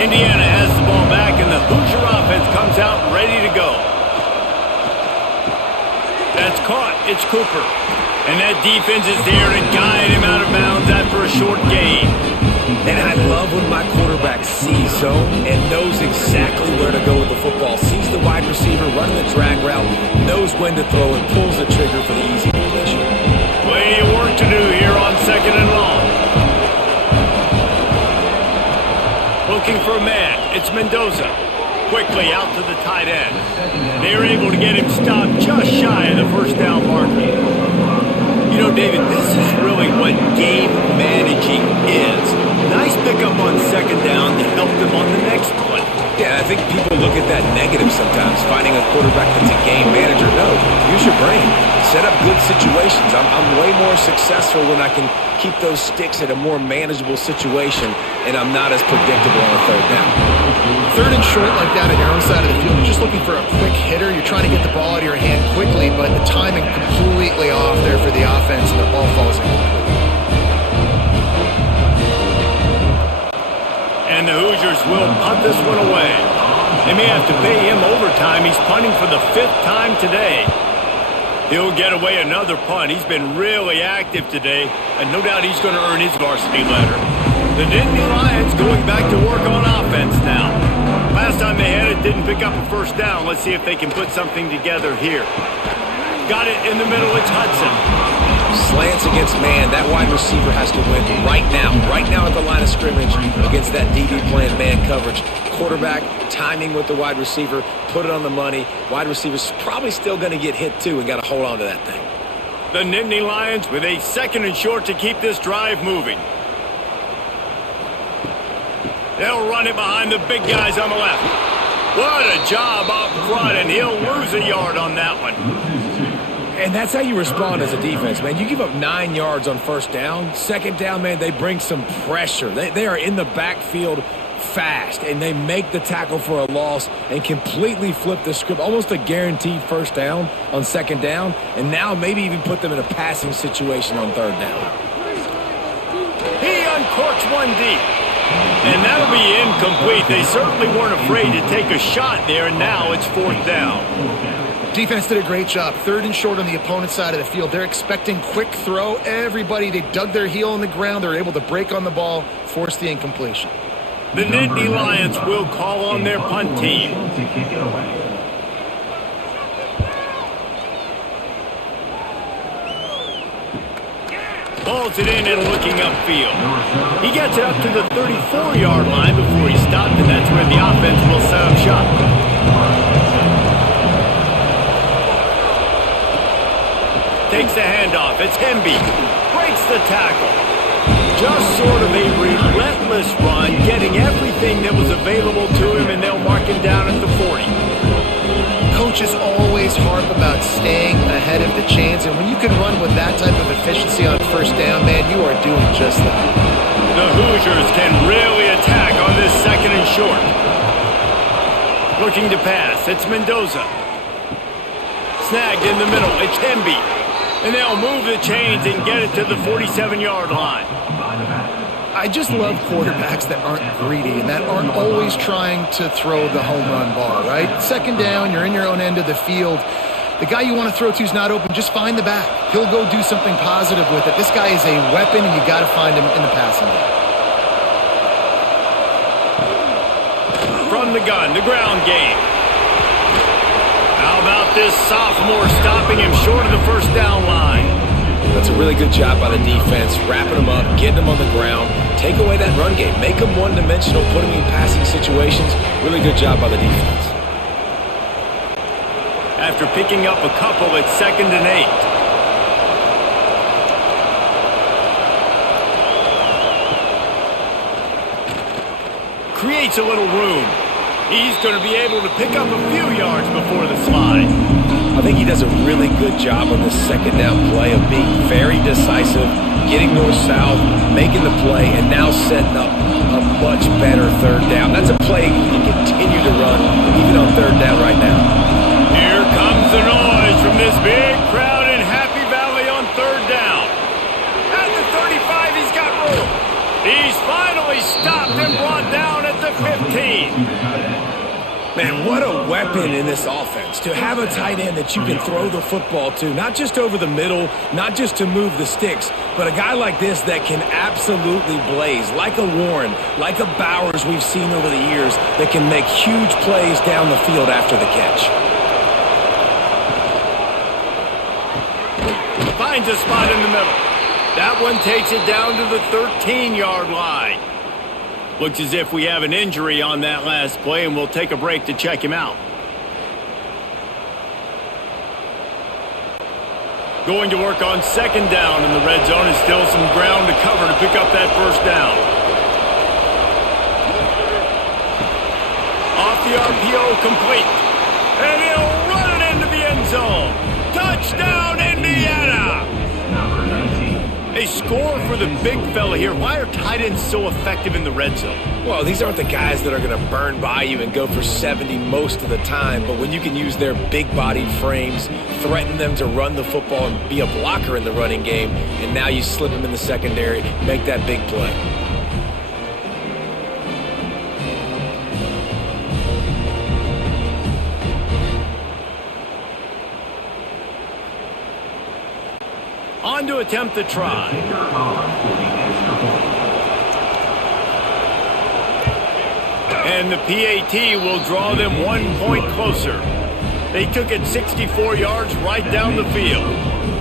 Indiana has the ball back, and the Hoosier offense comes out ready to go. That's caught. It's Cooper. And that defense is there to guide him out of bounds after a short gain. And I love when my quarterback sees zone and knows exactly where to go with the football. Sees the wide receiver running the drag route, knows when to throw, and pulls the trigger for the easy completion. Plenty of work to do here on 2nd and long. Looking for a man. It's Mendoza. Quickly out to the tight end. They are able to get him stopped just shy of the first down marker. You know, David, this is really what game managing is. Nice pickup on 2nd down to help them on the next play. Yeah, I think people look at that negative sometimes, finding a quarterback that's a game manager. No, use your brain. Set up good situations. I'm way more successful when I can keep those sticks at a more manageable situation, and I'm not as predictable on a 3rd down. 3rd and short like that on your own side of the field. You're just looking for a quick hitter. You're trying to get the ball out of your hand quickly, but the timing completely off there for the offense, and the ball falls incomplete. And the Hoosiers will punt this one away. They may have to pay him overtime. He's punting for the 5th time today. He'll get away another punt. He's been really active today, and no doubt he's going to earn his varsity letter. The Nittany Lions going back to work on offense now. Last time they had it, didn't pick up a first down. Let's see if they can put something together here. Got it in the middle. It's Hudson. Slants against man. That wide receiver has to win right now at the line of scrimmage against that DB playing man coverage. Quarterback, timing with the wide receiver, put it on the money. Wide receiver's probably still going to get hit too and got to hold on to that thing. The Nittany Lions with a 2nd and short to keep this drive moving. They'll run it behind the big guys on the left. What a job up front, and he'll lose a yard on that one. And that's how you respond as a defense, man. You give up 9 yards on 1st down. 2nd down, man, they bring some pressure. They are in the backfield fast, and they make the tackle for a loss and completely flip the script. Almost a guaranteed 1st down on 2nd down, and now maybe even put them in a passing situation on 3rd down. He corks one deep. And that'll be incomplete. They certainly weren't afraid to take a shot there, and now it's 4th down. Defense did a great job. 3rd and short on the opponent's side of the field. They're expecting quick throw. Everybody, they dug their heel in the ground. They're able to break on the ball, force the incompletion. The Nittany Lions will call on their punt team. Pulls it in and looking upfield. He gets it up to the 34-yard line before he stopped, and that's where the offense will set up shop. Takes the handoff. It's Hemby. Breaks the tackle. Just sort of a relentless run, getting everything that was available to him, and they'll mark him down at the 40. Coaches always harp about staying ahead of the chains, and when you can run with that type of efficiency on 1st down, man, you are doing just that. The Hoosiers can really attack on this 2nd and short. Looking to pass. It's Mendoza. Snagged in the middle. It's Hemby. And they'll move the chains and get it to the 47-yard line. I just love quarterbacks that aren't greedy and that aren't always trying to throw the home run ball, right? 2nd down, you're in your own end of the field. The guy you want to throw to is not open. Just find the back. He'll go do something positive with it. This guy is a weapon, and you got to find him in the passing game. From the gun, the ground game. How about this sophomore stopping him short of the 1st down line? That's a really good job by the defense, wrapping them up, getting them on the ground, take away that run game, make them one-dimensional, put them in passing situations. Really good job by the defense. After picking up a couple, it's 2nd and 8. Creates a little room. He's going to be able to pick up a few yards before the slide. I think he does a really good job on this 2nd down play of being very decisive, getting north-south, making the play, and now setting up a much better 3rd down. That's a play he can continue to run even on 3rd down right now. Here comes the noise from this big crowd in Happy Valley on 3rd down. At the 35, he's got room. He's finally stopped and brought down at the 15. Man, what a weapon in this offense to have a tight end that you can throw the football to, not just over the middle, not just to move the sticks, but a guy like this that can absolutely blaze, like a Warren, like a Bowers we've seen over the years, that can make huge plays down the field after the catch. Finds a spot in the middle. That one takes it down to the 13-yard line. Looks as if we have an injury on that last play, and we'll take a break to check him out. Going to work on 2nd down in the red zone, and still some ground to cover to pick up that 1st down. Off the RPO, complete. And he'll run it into the end zone. Touchdown, Indiana! A score for the big fella here. Why are tight ends so effective in the red zone? Well, these aren't the guys that are going to burn by you and go for 70 most of the time, but when you can use their big-bodied frames, threaten them to run the football and be a blocker in the running game, and now you slip them in the secondary, make that big play. On to attempt the try. And the PAT will draw them 1 point closer. They took it 64 yards right down the field.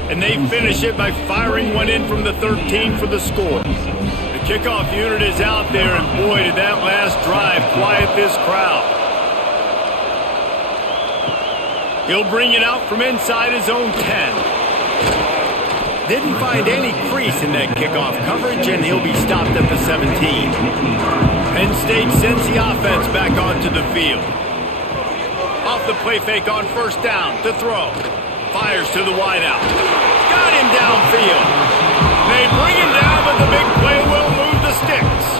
And they finish it by firing one in from the 13 for the score. The kickoff unit is out there, and boy, did that last drive quiet this crowd. He'll bring it out from inside his own 10. Didn't find any crease in that kickoff coverage, and he'll be stopped at the 17. Penn State sends the offense back onto the field. Off the play fake on 1st down to throw. Fires to the wideout. Got him downfield. They bring him down, but the big play will move the sticks.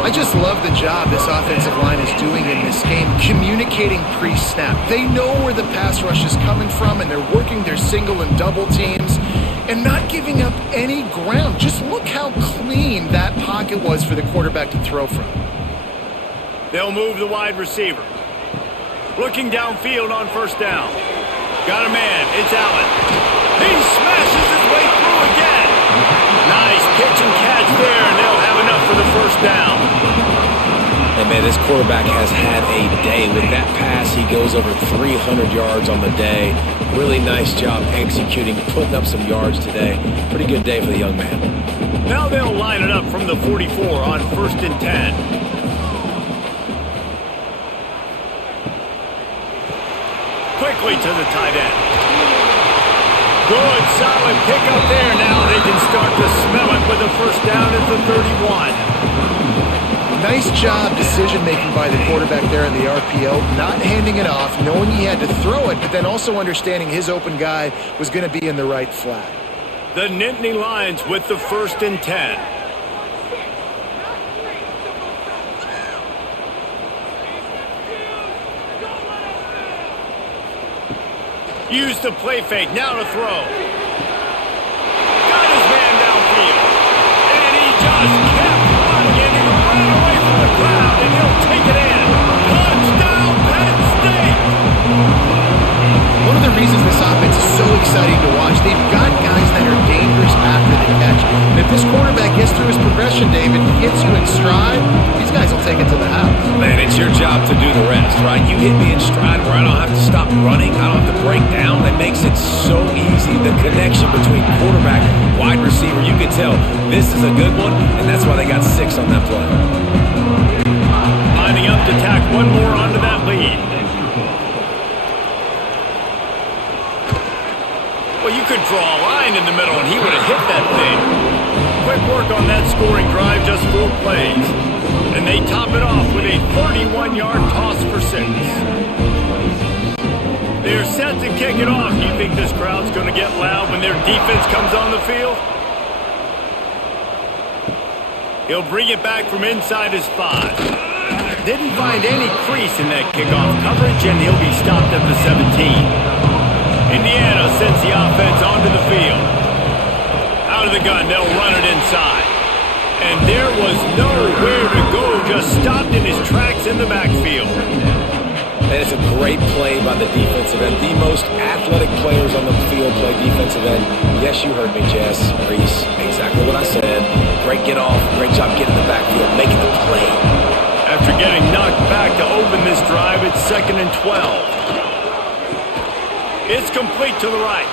I just love the job this offensive line is doing in this game, communicating pre-snap. They know where the pass rush is coming from, and they're working their single and double teams. and not giving up any ground. Just look how clean that pocket was for the quarterback to throw from. They'll move the wide receiver. Looking downfield on first down. Got a man. It's Allen. He smashes his way through again. Nice pitch and catch there, and they'll have enough for the first down. And man, this quarterback has had a day. With that pass, he goes over 300 yards on the day. Really nice job executing, putting up some yards today. Pretty good day for the young man. Now they'll line it up from the 44 on 1st and 10. Quickly to the tight end. Good, solid pickup there. Now they can start to smell it with the first down at the 31. Nice job decision-making by the quarterback there in the RPO, not handing it off, knowing he had to throw it, but then also understanding his open guy was going to be in the right flat. The Nittany Lions with the 1st and 10. Use the play fake, now to throw. Got his man downfield. And he just kept running, and he ran away from the crowd, and he'll take it in. Touchdown, Penn State! One of the reasons this offense is so exciting to watch, they've got guys that are dangerous after the catch. And if this quarterback gets through his progression, David, hits you in stride, these guys will take it to the house. Man, it's your job to do the rest, right? You hit me in stride where I don't have to stop running. I don't have to break down. That makes it so easy. The connection between quarterback, wide receiver, you can tell this is a good one, and that's why they got 6 on that play. Lining up to tack one more onto that lead. Well, you could draw a line in the middle, and he would have hit that thing. Quick work on that scoring drive, just 4 plays. And they top it off with a 31-yard toss for 6. They're set to kick it off. Do you think this crowd's going to get loud when their defense comes on the field? He'll bring it back from inside his 5. Didn't find any crease in that kickoff coverage, and he'll be stopped at the 17. Indiana sends the offense onto the field. Out of the gun, they'll run it inside. And there was nowhere to go, just stopped in his tracks in the backfield. And it's a great play by the defensive end. The most athletic players on the field play defensive end. Yes, you heard me, Jess, Reese. Exactly what I said. Great get off, great job getting the backfield, making the play. After getting knocked back to open this drive, it's 2nd and 12. It's complete to the right.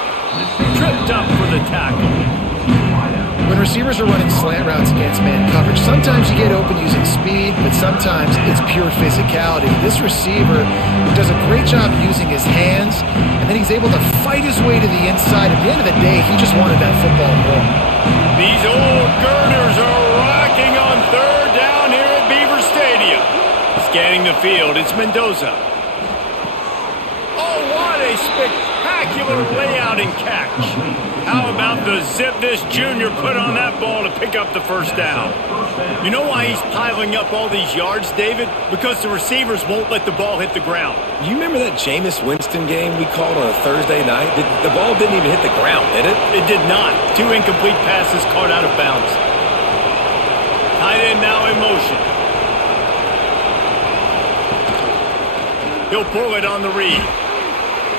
Tripped up for the tackle. When receivers are running slant routes against man coverage, sometimes you get open using speed, but sometimes it's pure physicality. This receiver does a great job using his hands, and then he's able to fight his way to the inside. At the end of the day, he just wanted that football more. These old girders are rocking on 3rd down here at Beaver Stadium. Scanning the field, it's Mendoza. Oh, what a spectacular layout and catch. How about the zip this junior put on that ball to pick up the first down? You know why he's piling up all these yards, David? Because the receivers won't let the ball hit the ground. You remember that Jameis Winston game we called on a Thursday night? The ball didn't even hit the ground, did it? It did not. 2 incomplete passes caught out of bounds. Tight end now in motion. He'll pull it on the read.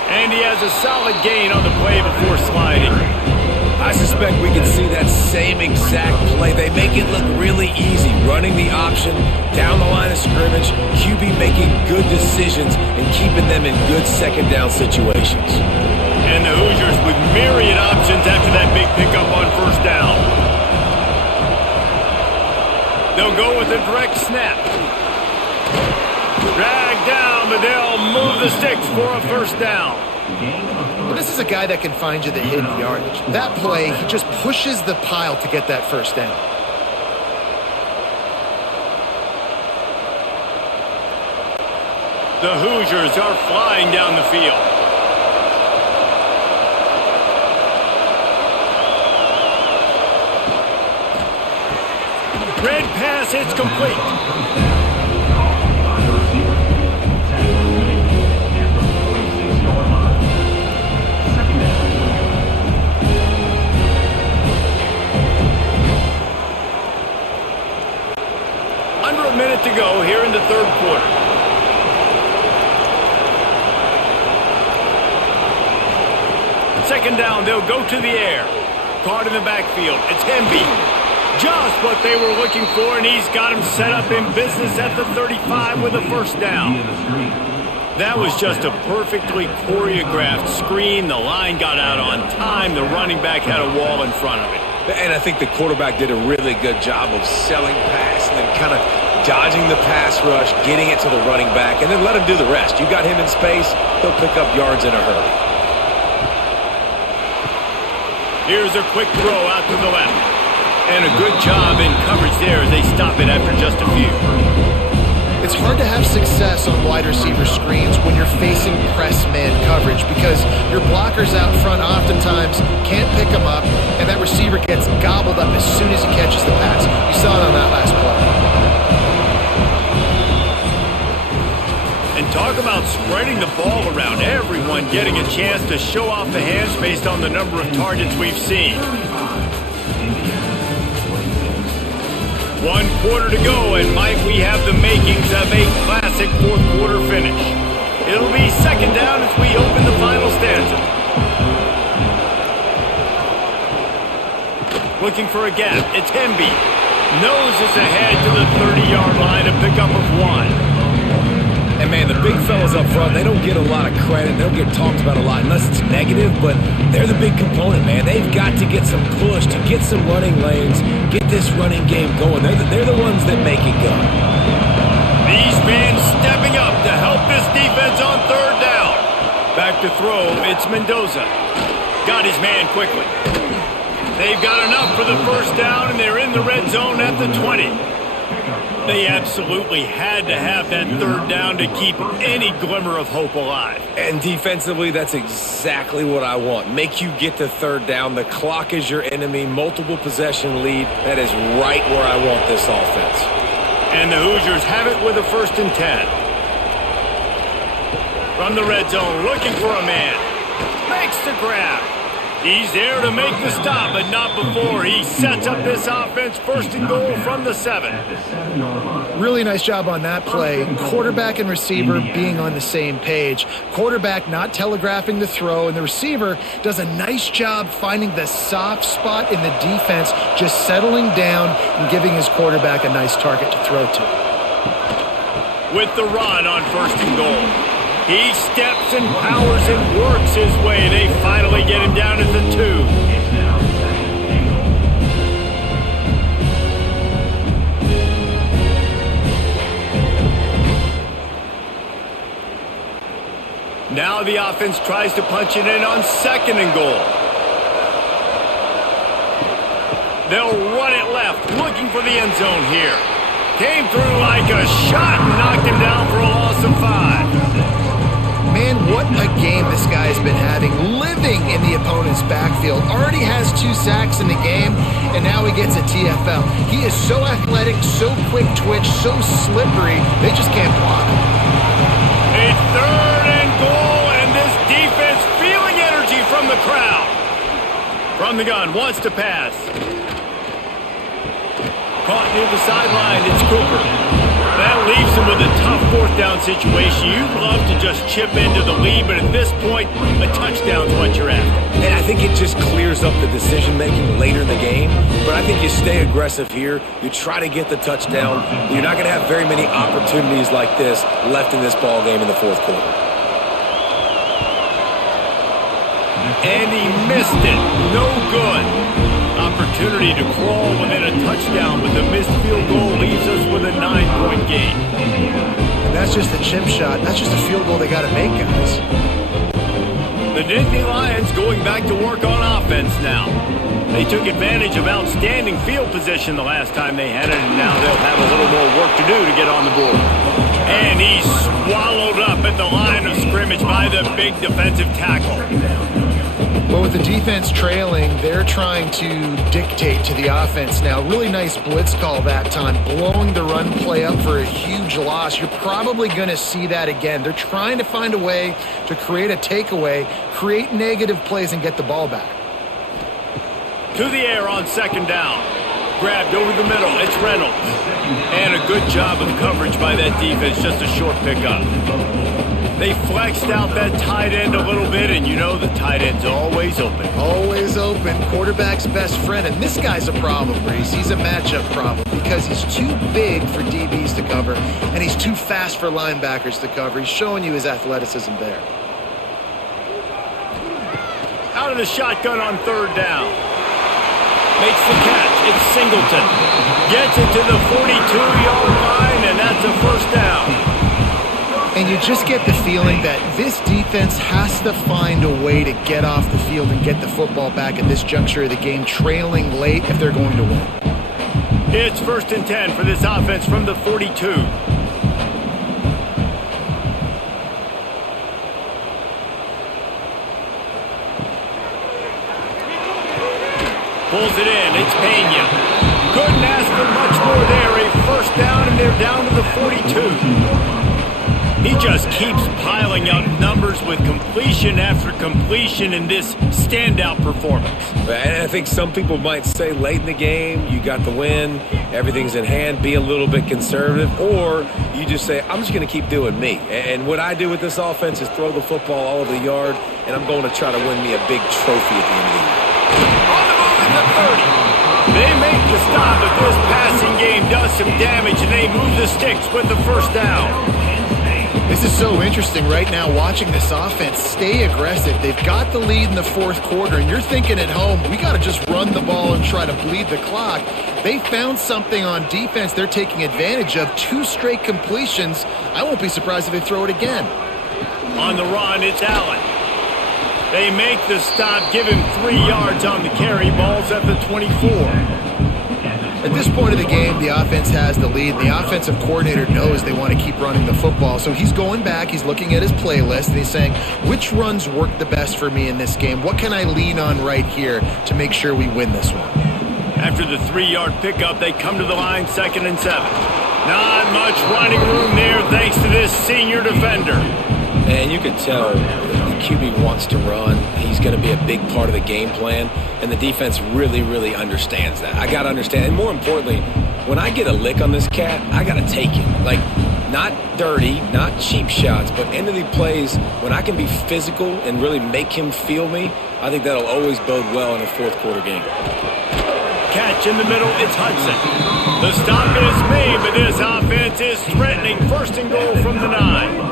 And he has a solid gain on the play before sliding. I suspect we can see that same exact play. They make it look really easy, running the option, down the line of scrimmage, QB making good decisions and keeping them in good 2nd down situations. And the Hoosiers with myriad options after that big pickup on 1st down. They'll go with a direct snap. Dragged down, but they'll move the sticks for a 1st down. Well, this is a guy that can find you the hidden yardage. That play, he just pushes the pile to get that 1st down. The Hoosiers are flying down the field. Red pass, it's complete. second down, they'll go to the air. Caught in the backfield. It's Hemby. Just what they were looking for, and he's got him set up in business at the 35 with a first down. That was just a perfectly choreographed screen. The line got out on time. The running back had a wall in front of it. And I think the quarterback did a really good job of selling pass and then kind of dodging the pass rush, getting it to the running back, and then let him do the rest. You got him in space, he'll pick up yards in a hurry. Here's a quick throw out to the left. And a good job in coverage there as they stop it after just a few. It's hard to have success on wide receiver screens when you're facing press man coverage because your blockers out front oftentimes can't pick them up, and that receiver gets gobbled up as soon as he catches the pass. You saw it on that last play. And talk about spreading the ball around. Everyone getting a chance to show off the hands based on the number of targets we've seen. 1 quarter to go, and might we have the makings of a classic fourth quarter finish. It'll be second down as we open the final stanza. Looking for a gap. It's Hemby. Noses ahead to the 30-yard line, a pickup of 1. And, man, the big fellas up front, they don't get a lot of credit. They don't get talked about a lot unless it's negative, but they're the big component, man. They've got to get some push, to get some running lanes, get this running game going. They're the ones that make it go. These fans stepping up to help this defense on third down. Back to throw, it's Mendoza. Got his man quickly. They've got enough for the first down, and they're in the red zone at the 20. They absolutely had to have that third down to keep any glimmer of hope alive. And defensively, that's exactly what I want. Make you get to third down. The clock is your enemy. Multiple possession lead. That is right where I want this offense. And the Hoosiers have it with a 1st and 10. From the red zone, looking for a man. Makes the grab. He's there to make the stop, but not before. He sets up this offense 1st and goal from the 7. Really nice job on that play. Quarterback and receiver being on the same page. Quarterback not telegraphing the throw, and the receiver does a nice job finding the soft spot in the defense, just settling down and giving his quarterback a nice target to throw to. With the run on 1st and goal. He steps and powers and works his way. They finally get him down at the 2. Now the offense tries to punch it in on 2nd and goal. They'll run it left, looking for the end zone here. Came through like a shot and knocked him down for a loss of 5. Man, what a game this guy has been having, living in the opponent's backfield. Already has 2 sacks in the game, and now he gets a TFL. He is so athletic, so quick twitch, so slippery, they just can't block him. A 3rd and goal, and this defense feeling energy from the crowd. From the gun, wants to pass. Caught near the sideline, it's Cooper. That leaves him with a tough 4th down situation. You'd love to just chip into the lead, but at this point, a touchdown's what you're after. And I think it just clears up the decision-making later in the game. But I think you stay aggressive here. You try to get the touchdown. You're not going to have very many opportunities like this left in this ball game in the 4th quarter. And he missed it. No good. Opportunity to crawl within a touchdown, but the missed field goal leaves us with a 9-point game. And that's just a chip shot. That's just a field goal they got to make, guys. The Nittany Lions going back to work on offense now. They took advantage of outstanding field position the last time they had it, and now they'll have a little more work to do to get on the board. And he's swallowed up at the line of scrimmage by the big defensive tackle. Well, with the defense trailing, they're trying to dictate to the offense now. Really nice blitz call that time, blowing the run play up for a huge loss. You're probably going to see that again. They're trying to find a way to create a takeaway, create negative plays, and get the ball back. To the air on 2nd down. Grabbed over the middle. It's Reynolds. And a good job of coverage by that defense. Just a short pickup. They flexed out that tight end a little bit, and you know the tight end's always open. Always open. Quarterback's best friend. And this guy's a problem, Reese. He's a matchup problem because he's too big for DBs to cover, and he's too fast for linebackers to cover. He's showing you his athleticism there. Out of the shotgun on third down. Makes the catch. It's Singleton. Gets it to the 42-yard line, and that's a first down. And you just get the feeling that this defense has to find a way to get off the field and get the football back at this juncture of the game, trailing late if they're going to win. It's 1st and 10 for this offense from the 42. Pulls it in. It's Penn. Couldn't ask for much more there. A first down, and they're down to the 42. He just keeps piling up numbers with completion after completion in this standout performance. And I think some people might say late in the game, you got the win, everything's in hand, be a little bit conservative, or you just say, I'm just going to keep doing me. And what I do with this offense is throw the football all over the yard, and I'm going to try to win me a big trophy at the end of the year. On the move at the 30. They make the stop, but this passing game does some damage, and they move the sticks with the first down. This is so interesting right now watching this offense stay aggressive. They've got the lead in the fourth quarter, and you're thinking at home, we got to just run the ball and try to bleed the clock. They found something on defense they're taking advantage of. 2 straight completions. I won't be surprised if they throw it again. On the run, it's Allen. They make the stop, give him 3 yards on the carry. Ball's at the 24. At this point of the game, the offense has the lead. The offensive coordinator knows they want to keep running the football. So he's going back, he's looking at his playlist, and he's saying, which runs work the best for me in this game? What can I lean on right here to make sure we win this one? After the 3-yard pickup, they come to the line, 2nd and 7. Not much running room there thanks to this senior defender. And you can tell the QB wants to run. He's going to be a big part of the game plan, and the defense really, really understands that. I got to understand, and more importantly, when I get a lick on this cat, I got to take it. Like, not dirty, not cheap shots, but end of the plays, when I can be physical and really make him feel me, I think that'll always bode well in a fourth quarter game. Catch in the middle, it's Hudson. The stop is made, but this offense is threatening 1st and goal from the 9.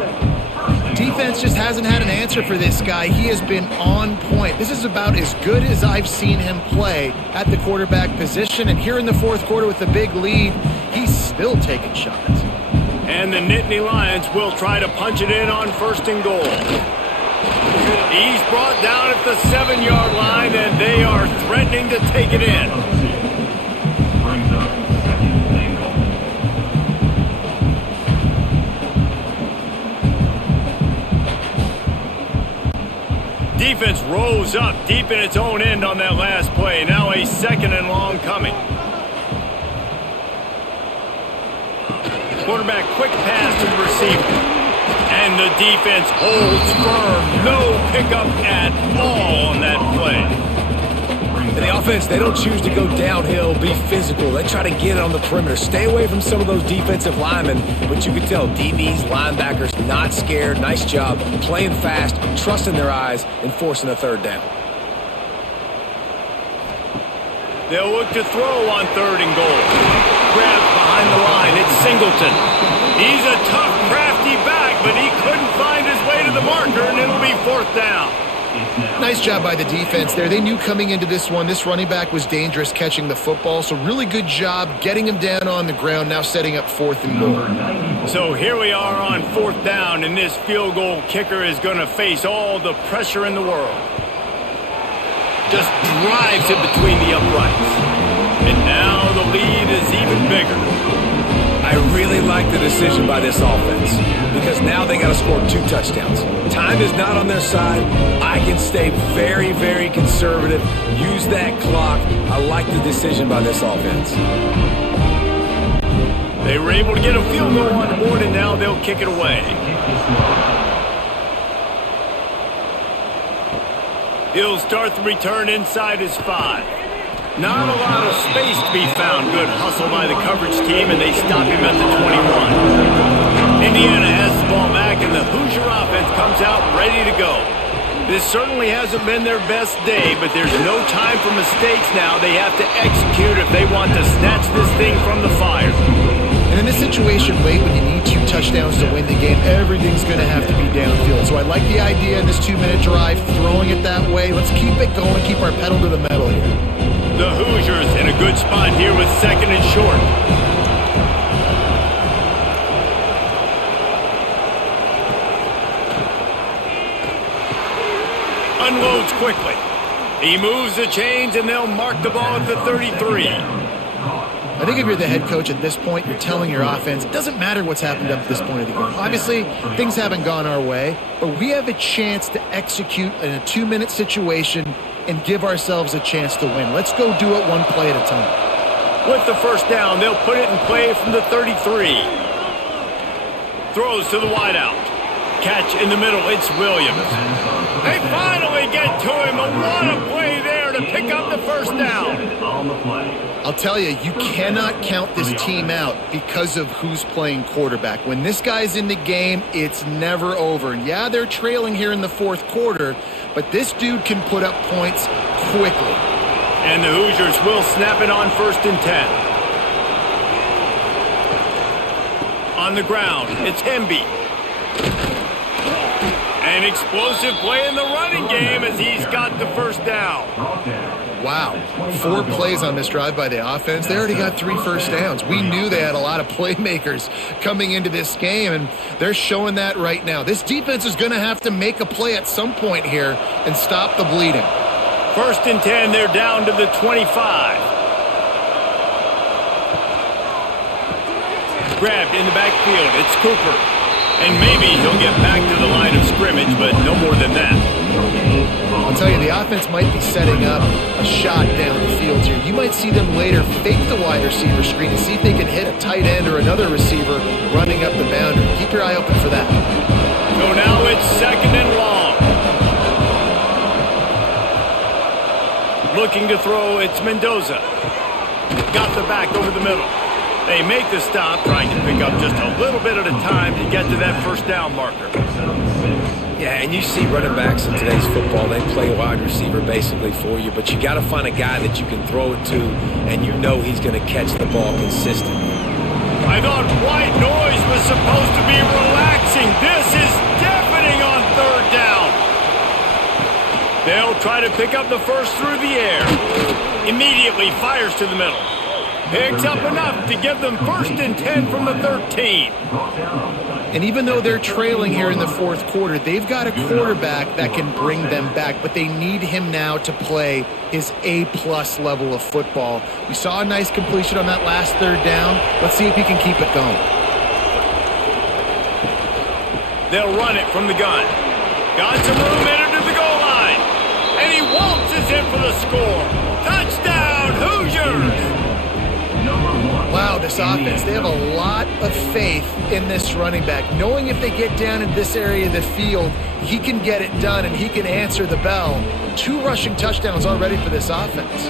Defense just hasn't had an answer for this guy. He has been on point. This is about as good as I've seen him play at the quarterback position. And here in the fourth quarter with the big lead, he's still taking shots. And the Nittany Lions will try to punch it in on 1st and goal. He's brought down at the 7-yard line, and they are threatening to take it in. Defense rose up deep in its own end on that last play. Now a 2nd and long coming. Quarterback quick pass to the receiver. And the defense holds firm. No pickup at all on that play. And the offense, they don't choose to go downhill, be physical. They try to get it on the perimeter. Stay away from some of those defensive linemen. But you can tell DBs, linebackers, not scared. Nice job playing fast, trusting their eyes, and forcing a 3rd down. They'll look to throw on 3rd and goal. Grabbed behind the line. It's Singleton. He's a tough, crafty back, but he couldn't find his way to the marker, and it'll be 4th down. Nice job by the defense there. They knew coming into this one, this running back was dangerous catching the football, so really good job getting him down on the ground, now setting up 4th and goal. So here we are on 4th down, and this field goal kicker is going to face all the pressure in the world. Just drives it between the uprights. And now the lead is even bigger. I really like the decision by this offense because now they got to score 2 touchdowns. Time is not on their side. I can stay very, very conservative, use that clock. I like the decision by this offense. They were able to get a field goal on the board, and now they'll kick it away. He'll start the return inside his 5. Not a lot of space to be found. Good hustle by the coverage team, and they stop him at the 21. Indiana has the ball back, and the Hoosier offense This certainly hasn't been their best day, but there's no time for mistakes now. They have to execute if they want to snatch this thing from the fire. And in this situation late when you need 2 touchdowns to win the game, everything's going to have to be downfield. So I like the idea in this 2-minute drive, throwing it that way. Let's keep it going, keep our pedal to the metal here. The Hoosiers in a good spot here with 2nd and short. Unloads quickly. He moves the chains, and they'll mark the ball at the 33. I think if you're the head coach at this point, you're telling your offense, it doesn't matter what's happened up to this point of the game. Obviously, things haven't gone our way, but we have a chance to execute in a 2-minute situation and give ourselves a chance to win. Let's go do it one play at a time. With the first down, they'll put it in play from the 33. Throws to the wideout. Catch in the middle, it's Williams. They finally get to him, and what a play there to pick up the first down. I'll tell you, you cannot count this team out because of who's playing quarterback. When this guy's in the game, it's never over. And yeah, they're trailing here in the 4th quarter, but this dude can put up points quickly. And the Hoosiers will snap it on 1st and 10. On the ground, it's Hemby. An explosive play in the running game as he's got the first down. Wow, 4 plays on this drive by the offense. They already got 3 first downs. We knew they had a lot of playmakers coming into this game, and they're showing that right now. This defense is going to have to make a play at some point here and stop the bleeding. 1st and 10, they're down to the 25. Grabbed in the backfield, it's Cooper. And maybe he'll get back to the line of scrimmage, but no more than that. I'll tell you, the offense might be setting up a shot down the field here. You might see them later fake the wide receiver screen and see if they can hit a tight end or another receiver running up the boundary. Keep your eye open for that. So now it's 2nd and long. Looking to throw, it's Mendoza. Got the back over the middle. They make the stop, trying to pick up just a little bit at a time to get to that first down marker. Yeah, and you see running backs in today's football, they play wide receiver basically for you, but you got to find a guy that you can throw it to, and you know he's going to catch the ball consistently. I thought white noise was supposed to be relaxing. This is deafening on 3rd down. They'll try to pick up the first through the air. Immediately fires to the middle. Picks up enough to give them 1st and 10 from the 13. And even though they're trailing here in the 4th quarter, they've got a quarterback that can bring them back, but they need him now to play his A-plus level of football. We saw a nice completion on that last 3rd down. Let's see if he can keep it going. They'll run it from the gun. Got some room in to the goal line. And he waltzes in for the score. Touchdown, Hoosiers! Wow, this offense, they have a lot of faith in this running back, knowing if they get down in this area of the field, he can get it done and he can answer the bell. 2 rushing touchdowns already for this offense.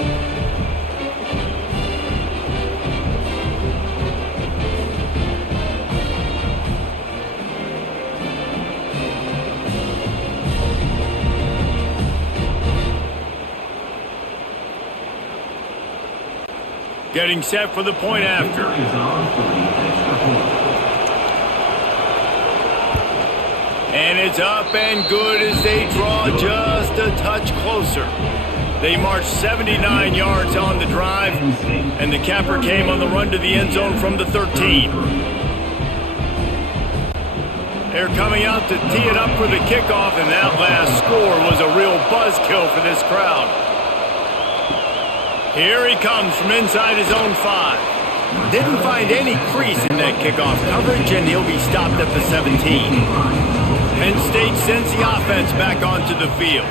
Getting set for the point after. And it's up and good as they draw just a touch closer. They marched 79 yards on the drive, and the capper came on the run to the end zone from the 13. They're coming out to tee it up for the kickoff, and that last score was a real buzzkill for this crowd. Here he comes from inside his own 5. Didn't find any crease in that kickoff coverage, and he'll be stopped at the 17. Penn State sends the offense back onto the field.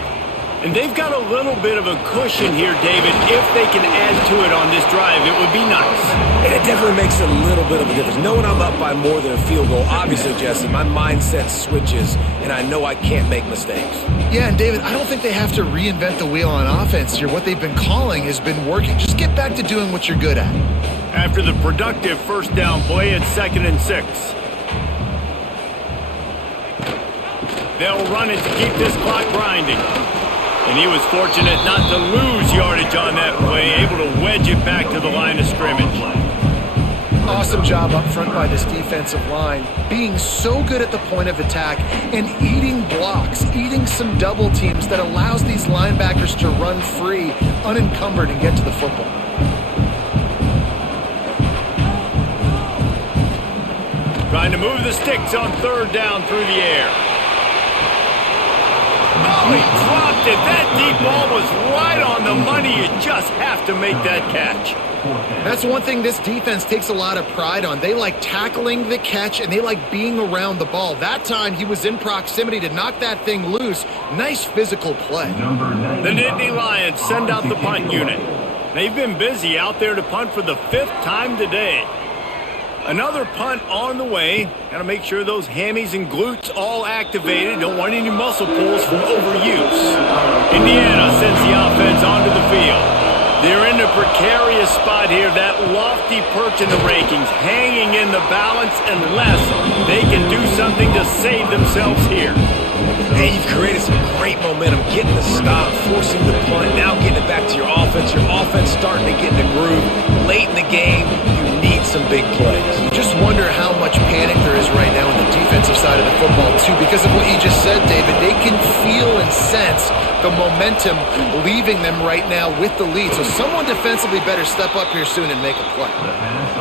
And they've got a little bit of a cushion here, David. If they can add to it on this drive, it would be nice. And it definitely makes a little bit of a difference. Knowing I'm up by more than a field goal, obviously, Jesse, my mindset switches, and I know I can't make mistakes. Yeah, and David, I don't think they have to reinvent the wheel on offense here. What they've been calling has been working. Just get back to doing what you're good at. After the productive first down play, it's 2nd and 6. They'll run it to keep this clock grinding. And he was fortunate not to lose yardage on that play, able to wedge it back to the line of scrimmage. Awesome job up front by this defensive line, being so good at the point of attack and eating blocks, eating some double teams that allows these linebackers to run free, unencumbered, and get to the football. Trying to move the sticks on third down through the air. Oh, he dropped it. That deep ball was right on the money. You just have to make that catch. That's one thing this defense takes a lot of pride on. They like tackling the catch, and they like being around the ball. That time, he was in proximity to knock that thing loose. Nice physical play. The Nittany Lions send out the punt unit. They've been busy out there to punt for the 5th time today. Another punt on the way. Got to make sure those hammies and glutes all activated. Don't want any muscle pulls from overuse. Indiana sends the offense onto the field. They're in a precarious spot here, that lofty perch in the rankings, hanging in the balance unless they can do something to save themselves here. And you've created some great momentum, getting the stop, forcing the punt, now getting it back to your offense. Your offense starting to get in the groove. Late in the game, you need some big plays. Just wonder how much panic there is right now on the defensive side of the football, too, because of what you just said, David. They can feel and sense the momentum leaving them right now with the lead. So someone defensively better step up here soon and make a play.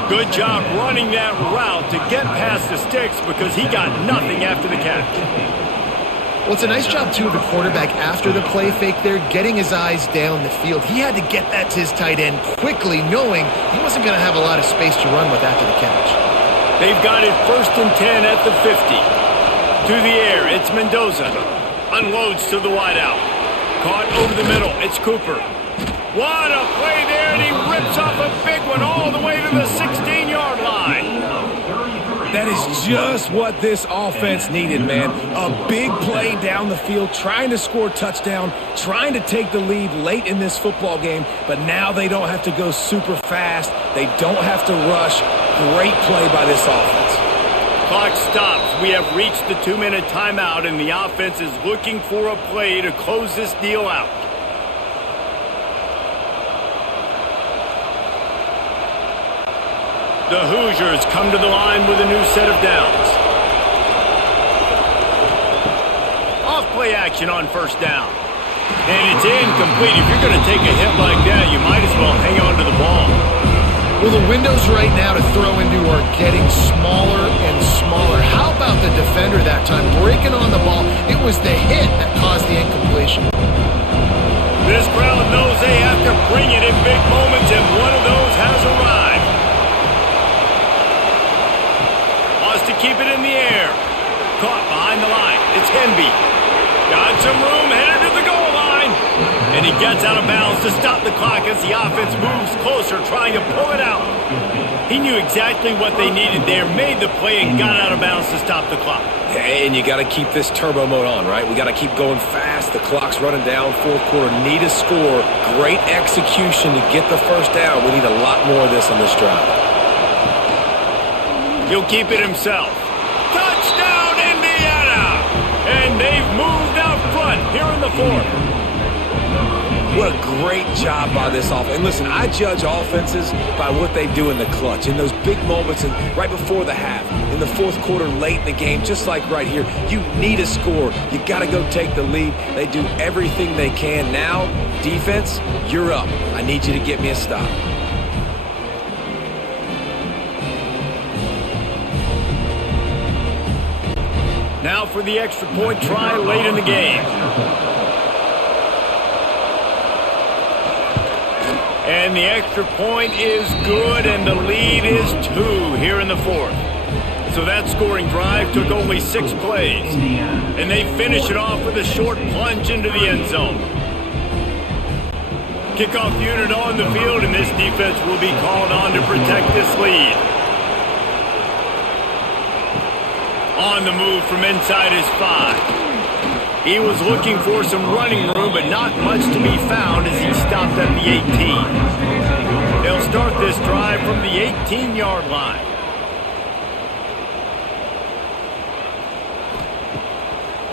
Good job running that route to get past the sticks because he got nothing after the catch. Well, it's a nice job, too, of the quarterback after the play fake there, getting his eyes down the field. He had to get that to his tight end quickly, knowing he wasn't going to have a lot of space to run with after the catch. They've got it 1st and 10 at the 50. To the air, it's Mendoza. Unloads to the wideout. Caught over the middle, it's Cooper. What a play there, and he rips off a big one all the way to the 16-yard line. That is just what this offense needed, man. A big play down the field, trying to score a touchdown, trying to take the lead late in this football game, but now they don't have to go super fast. They don't have to rush. Great play by this offense. Clock stops. We have reached the 2-minute timeout, and the offense is looking for a play to close this deal out. The Hoosiers come to the line with a new set of downs. Off play action on 1st down. And it's incomplete. If you're going to take a hit like that, you might as well hang on to the ball. Well, the windows right now to throw into are getting smaller and smaller. How about the defender that time breaking on the ball? It was the hit that caused the incompletion. This crowd knows they have to bring it in big moments, and one of those has arrived. To keep it in the air. Caught behind the line. It's Henby. Got some room, headed to the goal line. And he gets out of bounds to stop the clock as the offense moves closer, trying to pull it out. He knew exactly what they needed there, made the play, and got out of bounds to stop the clock. And you got to keep this turbo mode on, right? We got to keep going fast. The clock's running down. 4th quarter, need a score. Great execution to get the 1st down. We need a lot more of this on this drive. He'll keep it himself. Touchdown, Indiana! And they've moved out front here in the 4th. What a great job by this offense. And listen, I judge offenses by what they do in the clutch, in those big moments and right before the half, in the 4th quarter, late in the game, just like right here. You need a score. You got to go take the lead. They do everything they can. Now, defense, you're up. I need you to get me a stop. Now for the extra point try late in the game. And the extra point is good, and the lead is 2 here in the 4th. So that scoring drive took only 6 plays. And they finish it off with a short plunge into the end zone. Kickoff unit on the field, and this defense will be called on to protect this lead. On the move from inside his 5. He was looking for some running room, but not much to be found as he stopped at the 18. They'll start this drive from the 18-yard line.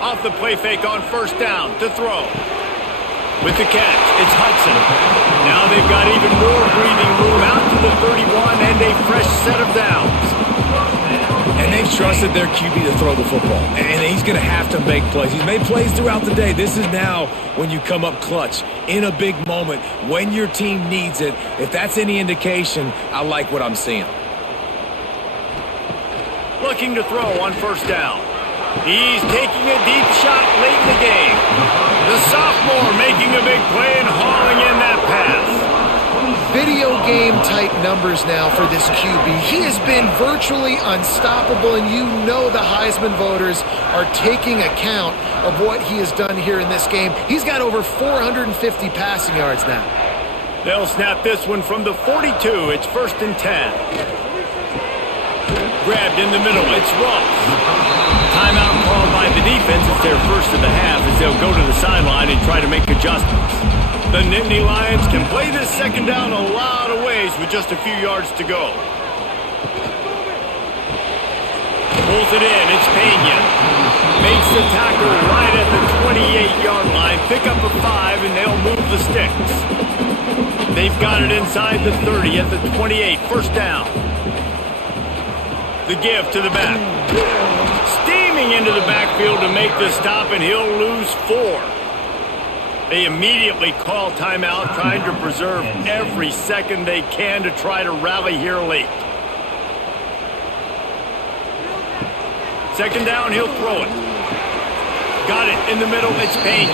Off the play fake on first down to throw. With the catch, it's Hudson. Now they've got even more breathing room out to the 31 and a fresh set of downs. And they've trusted their QB to throw the football. And he's going to have to make plays. He's made plays throughout the day. This is now when you come up clutch in a big moment when your team needs it. If that's any indication, I like what I'm seeing. Looking to throw on first down. He's taking a deep shot late in the game. The sophomore making a big play and hauling in that pass. Video game type numbers now for this QB. He has been virtually unstoppable, and you know the Heisman voters are taking account of what he has done here in this game. He's got over 450 passing yards now. They'll snap this one from the 42. It's 1st and 10. Grabbed in the middle. It's Ross. Timeout called by the defense. It's their first of the half as they'll go to the sideline and try to make adjustments. The Nittany Lions can play this second down a lot of ways with just a few yards to go. Pulls it in. It's Penn. Makes the tackle right at the 28-yard line. Pick up a 5, and they'll move the sticks. They've got it inside the 30 at the 28. First down. The give to the back. Steaming into the backfield to make the stop, and he'll lose 4. They immediately call timeout, trying to preserve every second they can to try to rally here late. Second down, he'll throw it. Got it in the middle, it's Penn.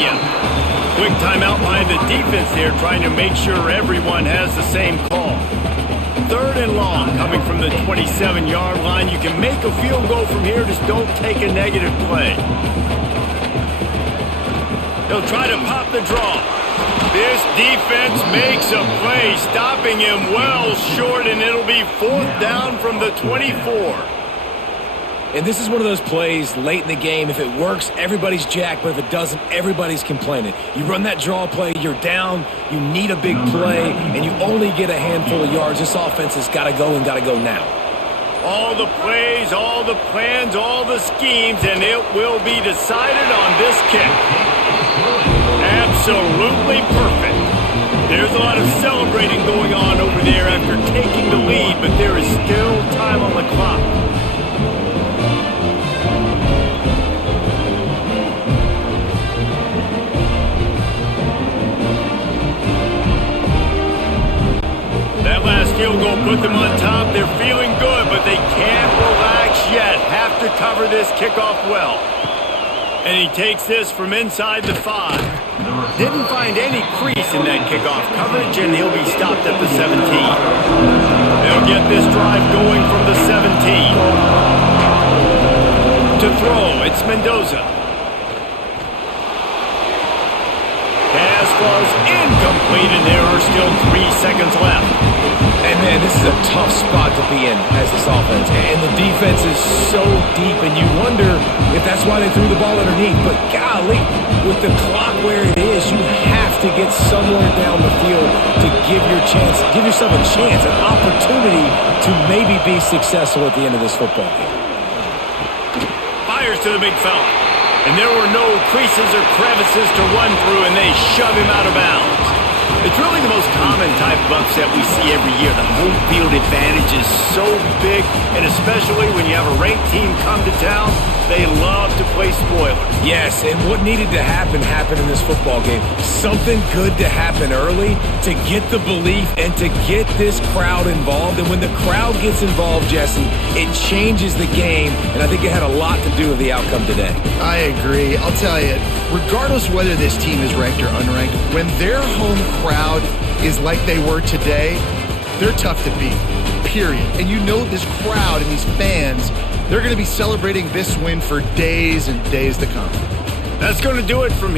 Quick timeout by the defense here, trying to make sure everyone has the same call. 3rd and long, coming from the 27-yard line. You can make a field goal from here, just don't take a negative play. He'll try to pop the draw. This defense makes a play, stopping him well short, and it'll be 4th down from the 24. And this is one of those plays late in the game. If it works, everybody's jacked, but if it doesn't, everybody's complaining. You run that draw play, you're down, you need a big play, and you only get a handful of yards. This offense has got to go and got to go now. All the plays, all the plans, all the schemes, and it will be decided on this kick. Absolutely perfect. There's a lot of celebrating going on over there after taking the lead, but there is still time on the clock. That last field goal put them on top. They're feeling good, but they can't relax yet. Have to cover this kickoff well. And he takes this from inside the 5. Didn't find any crease in that kickoff coverage, and he'll be stopped at the 17. They'll get this drive going from the 17. To throw, it's Mendoza. Pass falls incomplete, and there are still 3 seconds left. And man, this is a tough spot to be in as this offense. And the defense is so deep, and you wonder if that's why they threw the ball underneath. But golly, with the clock where it is, you have to get somewhere down the field to give yourself a chance, an opportunity to maybe be successful at the end of this football game. Fires to the big fella. And there were no creases or crevices to run through, and they shove him out of bounds. It's really the most common type of upset we see every year. The home field advantage is so big, and especially when you have a ranked team come to town, they love to play spoiler. Yes, and what needed to happen happened in this football game. Something good to happen early to get the belief and to get this crowd involved. And when the crowd gets involved, Jesse, it changes the game, and I think it had a lot to do with the outcome today. I agree. I'll tell you, regardless whether this team is ranked or unranked, when their home crowd is like they were today, they're tough to beat, period. And you know this crowd and these fans, they're going to be celebrating this win for days and days to come. That's going to do it from here.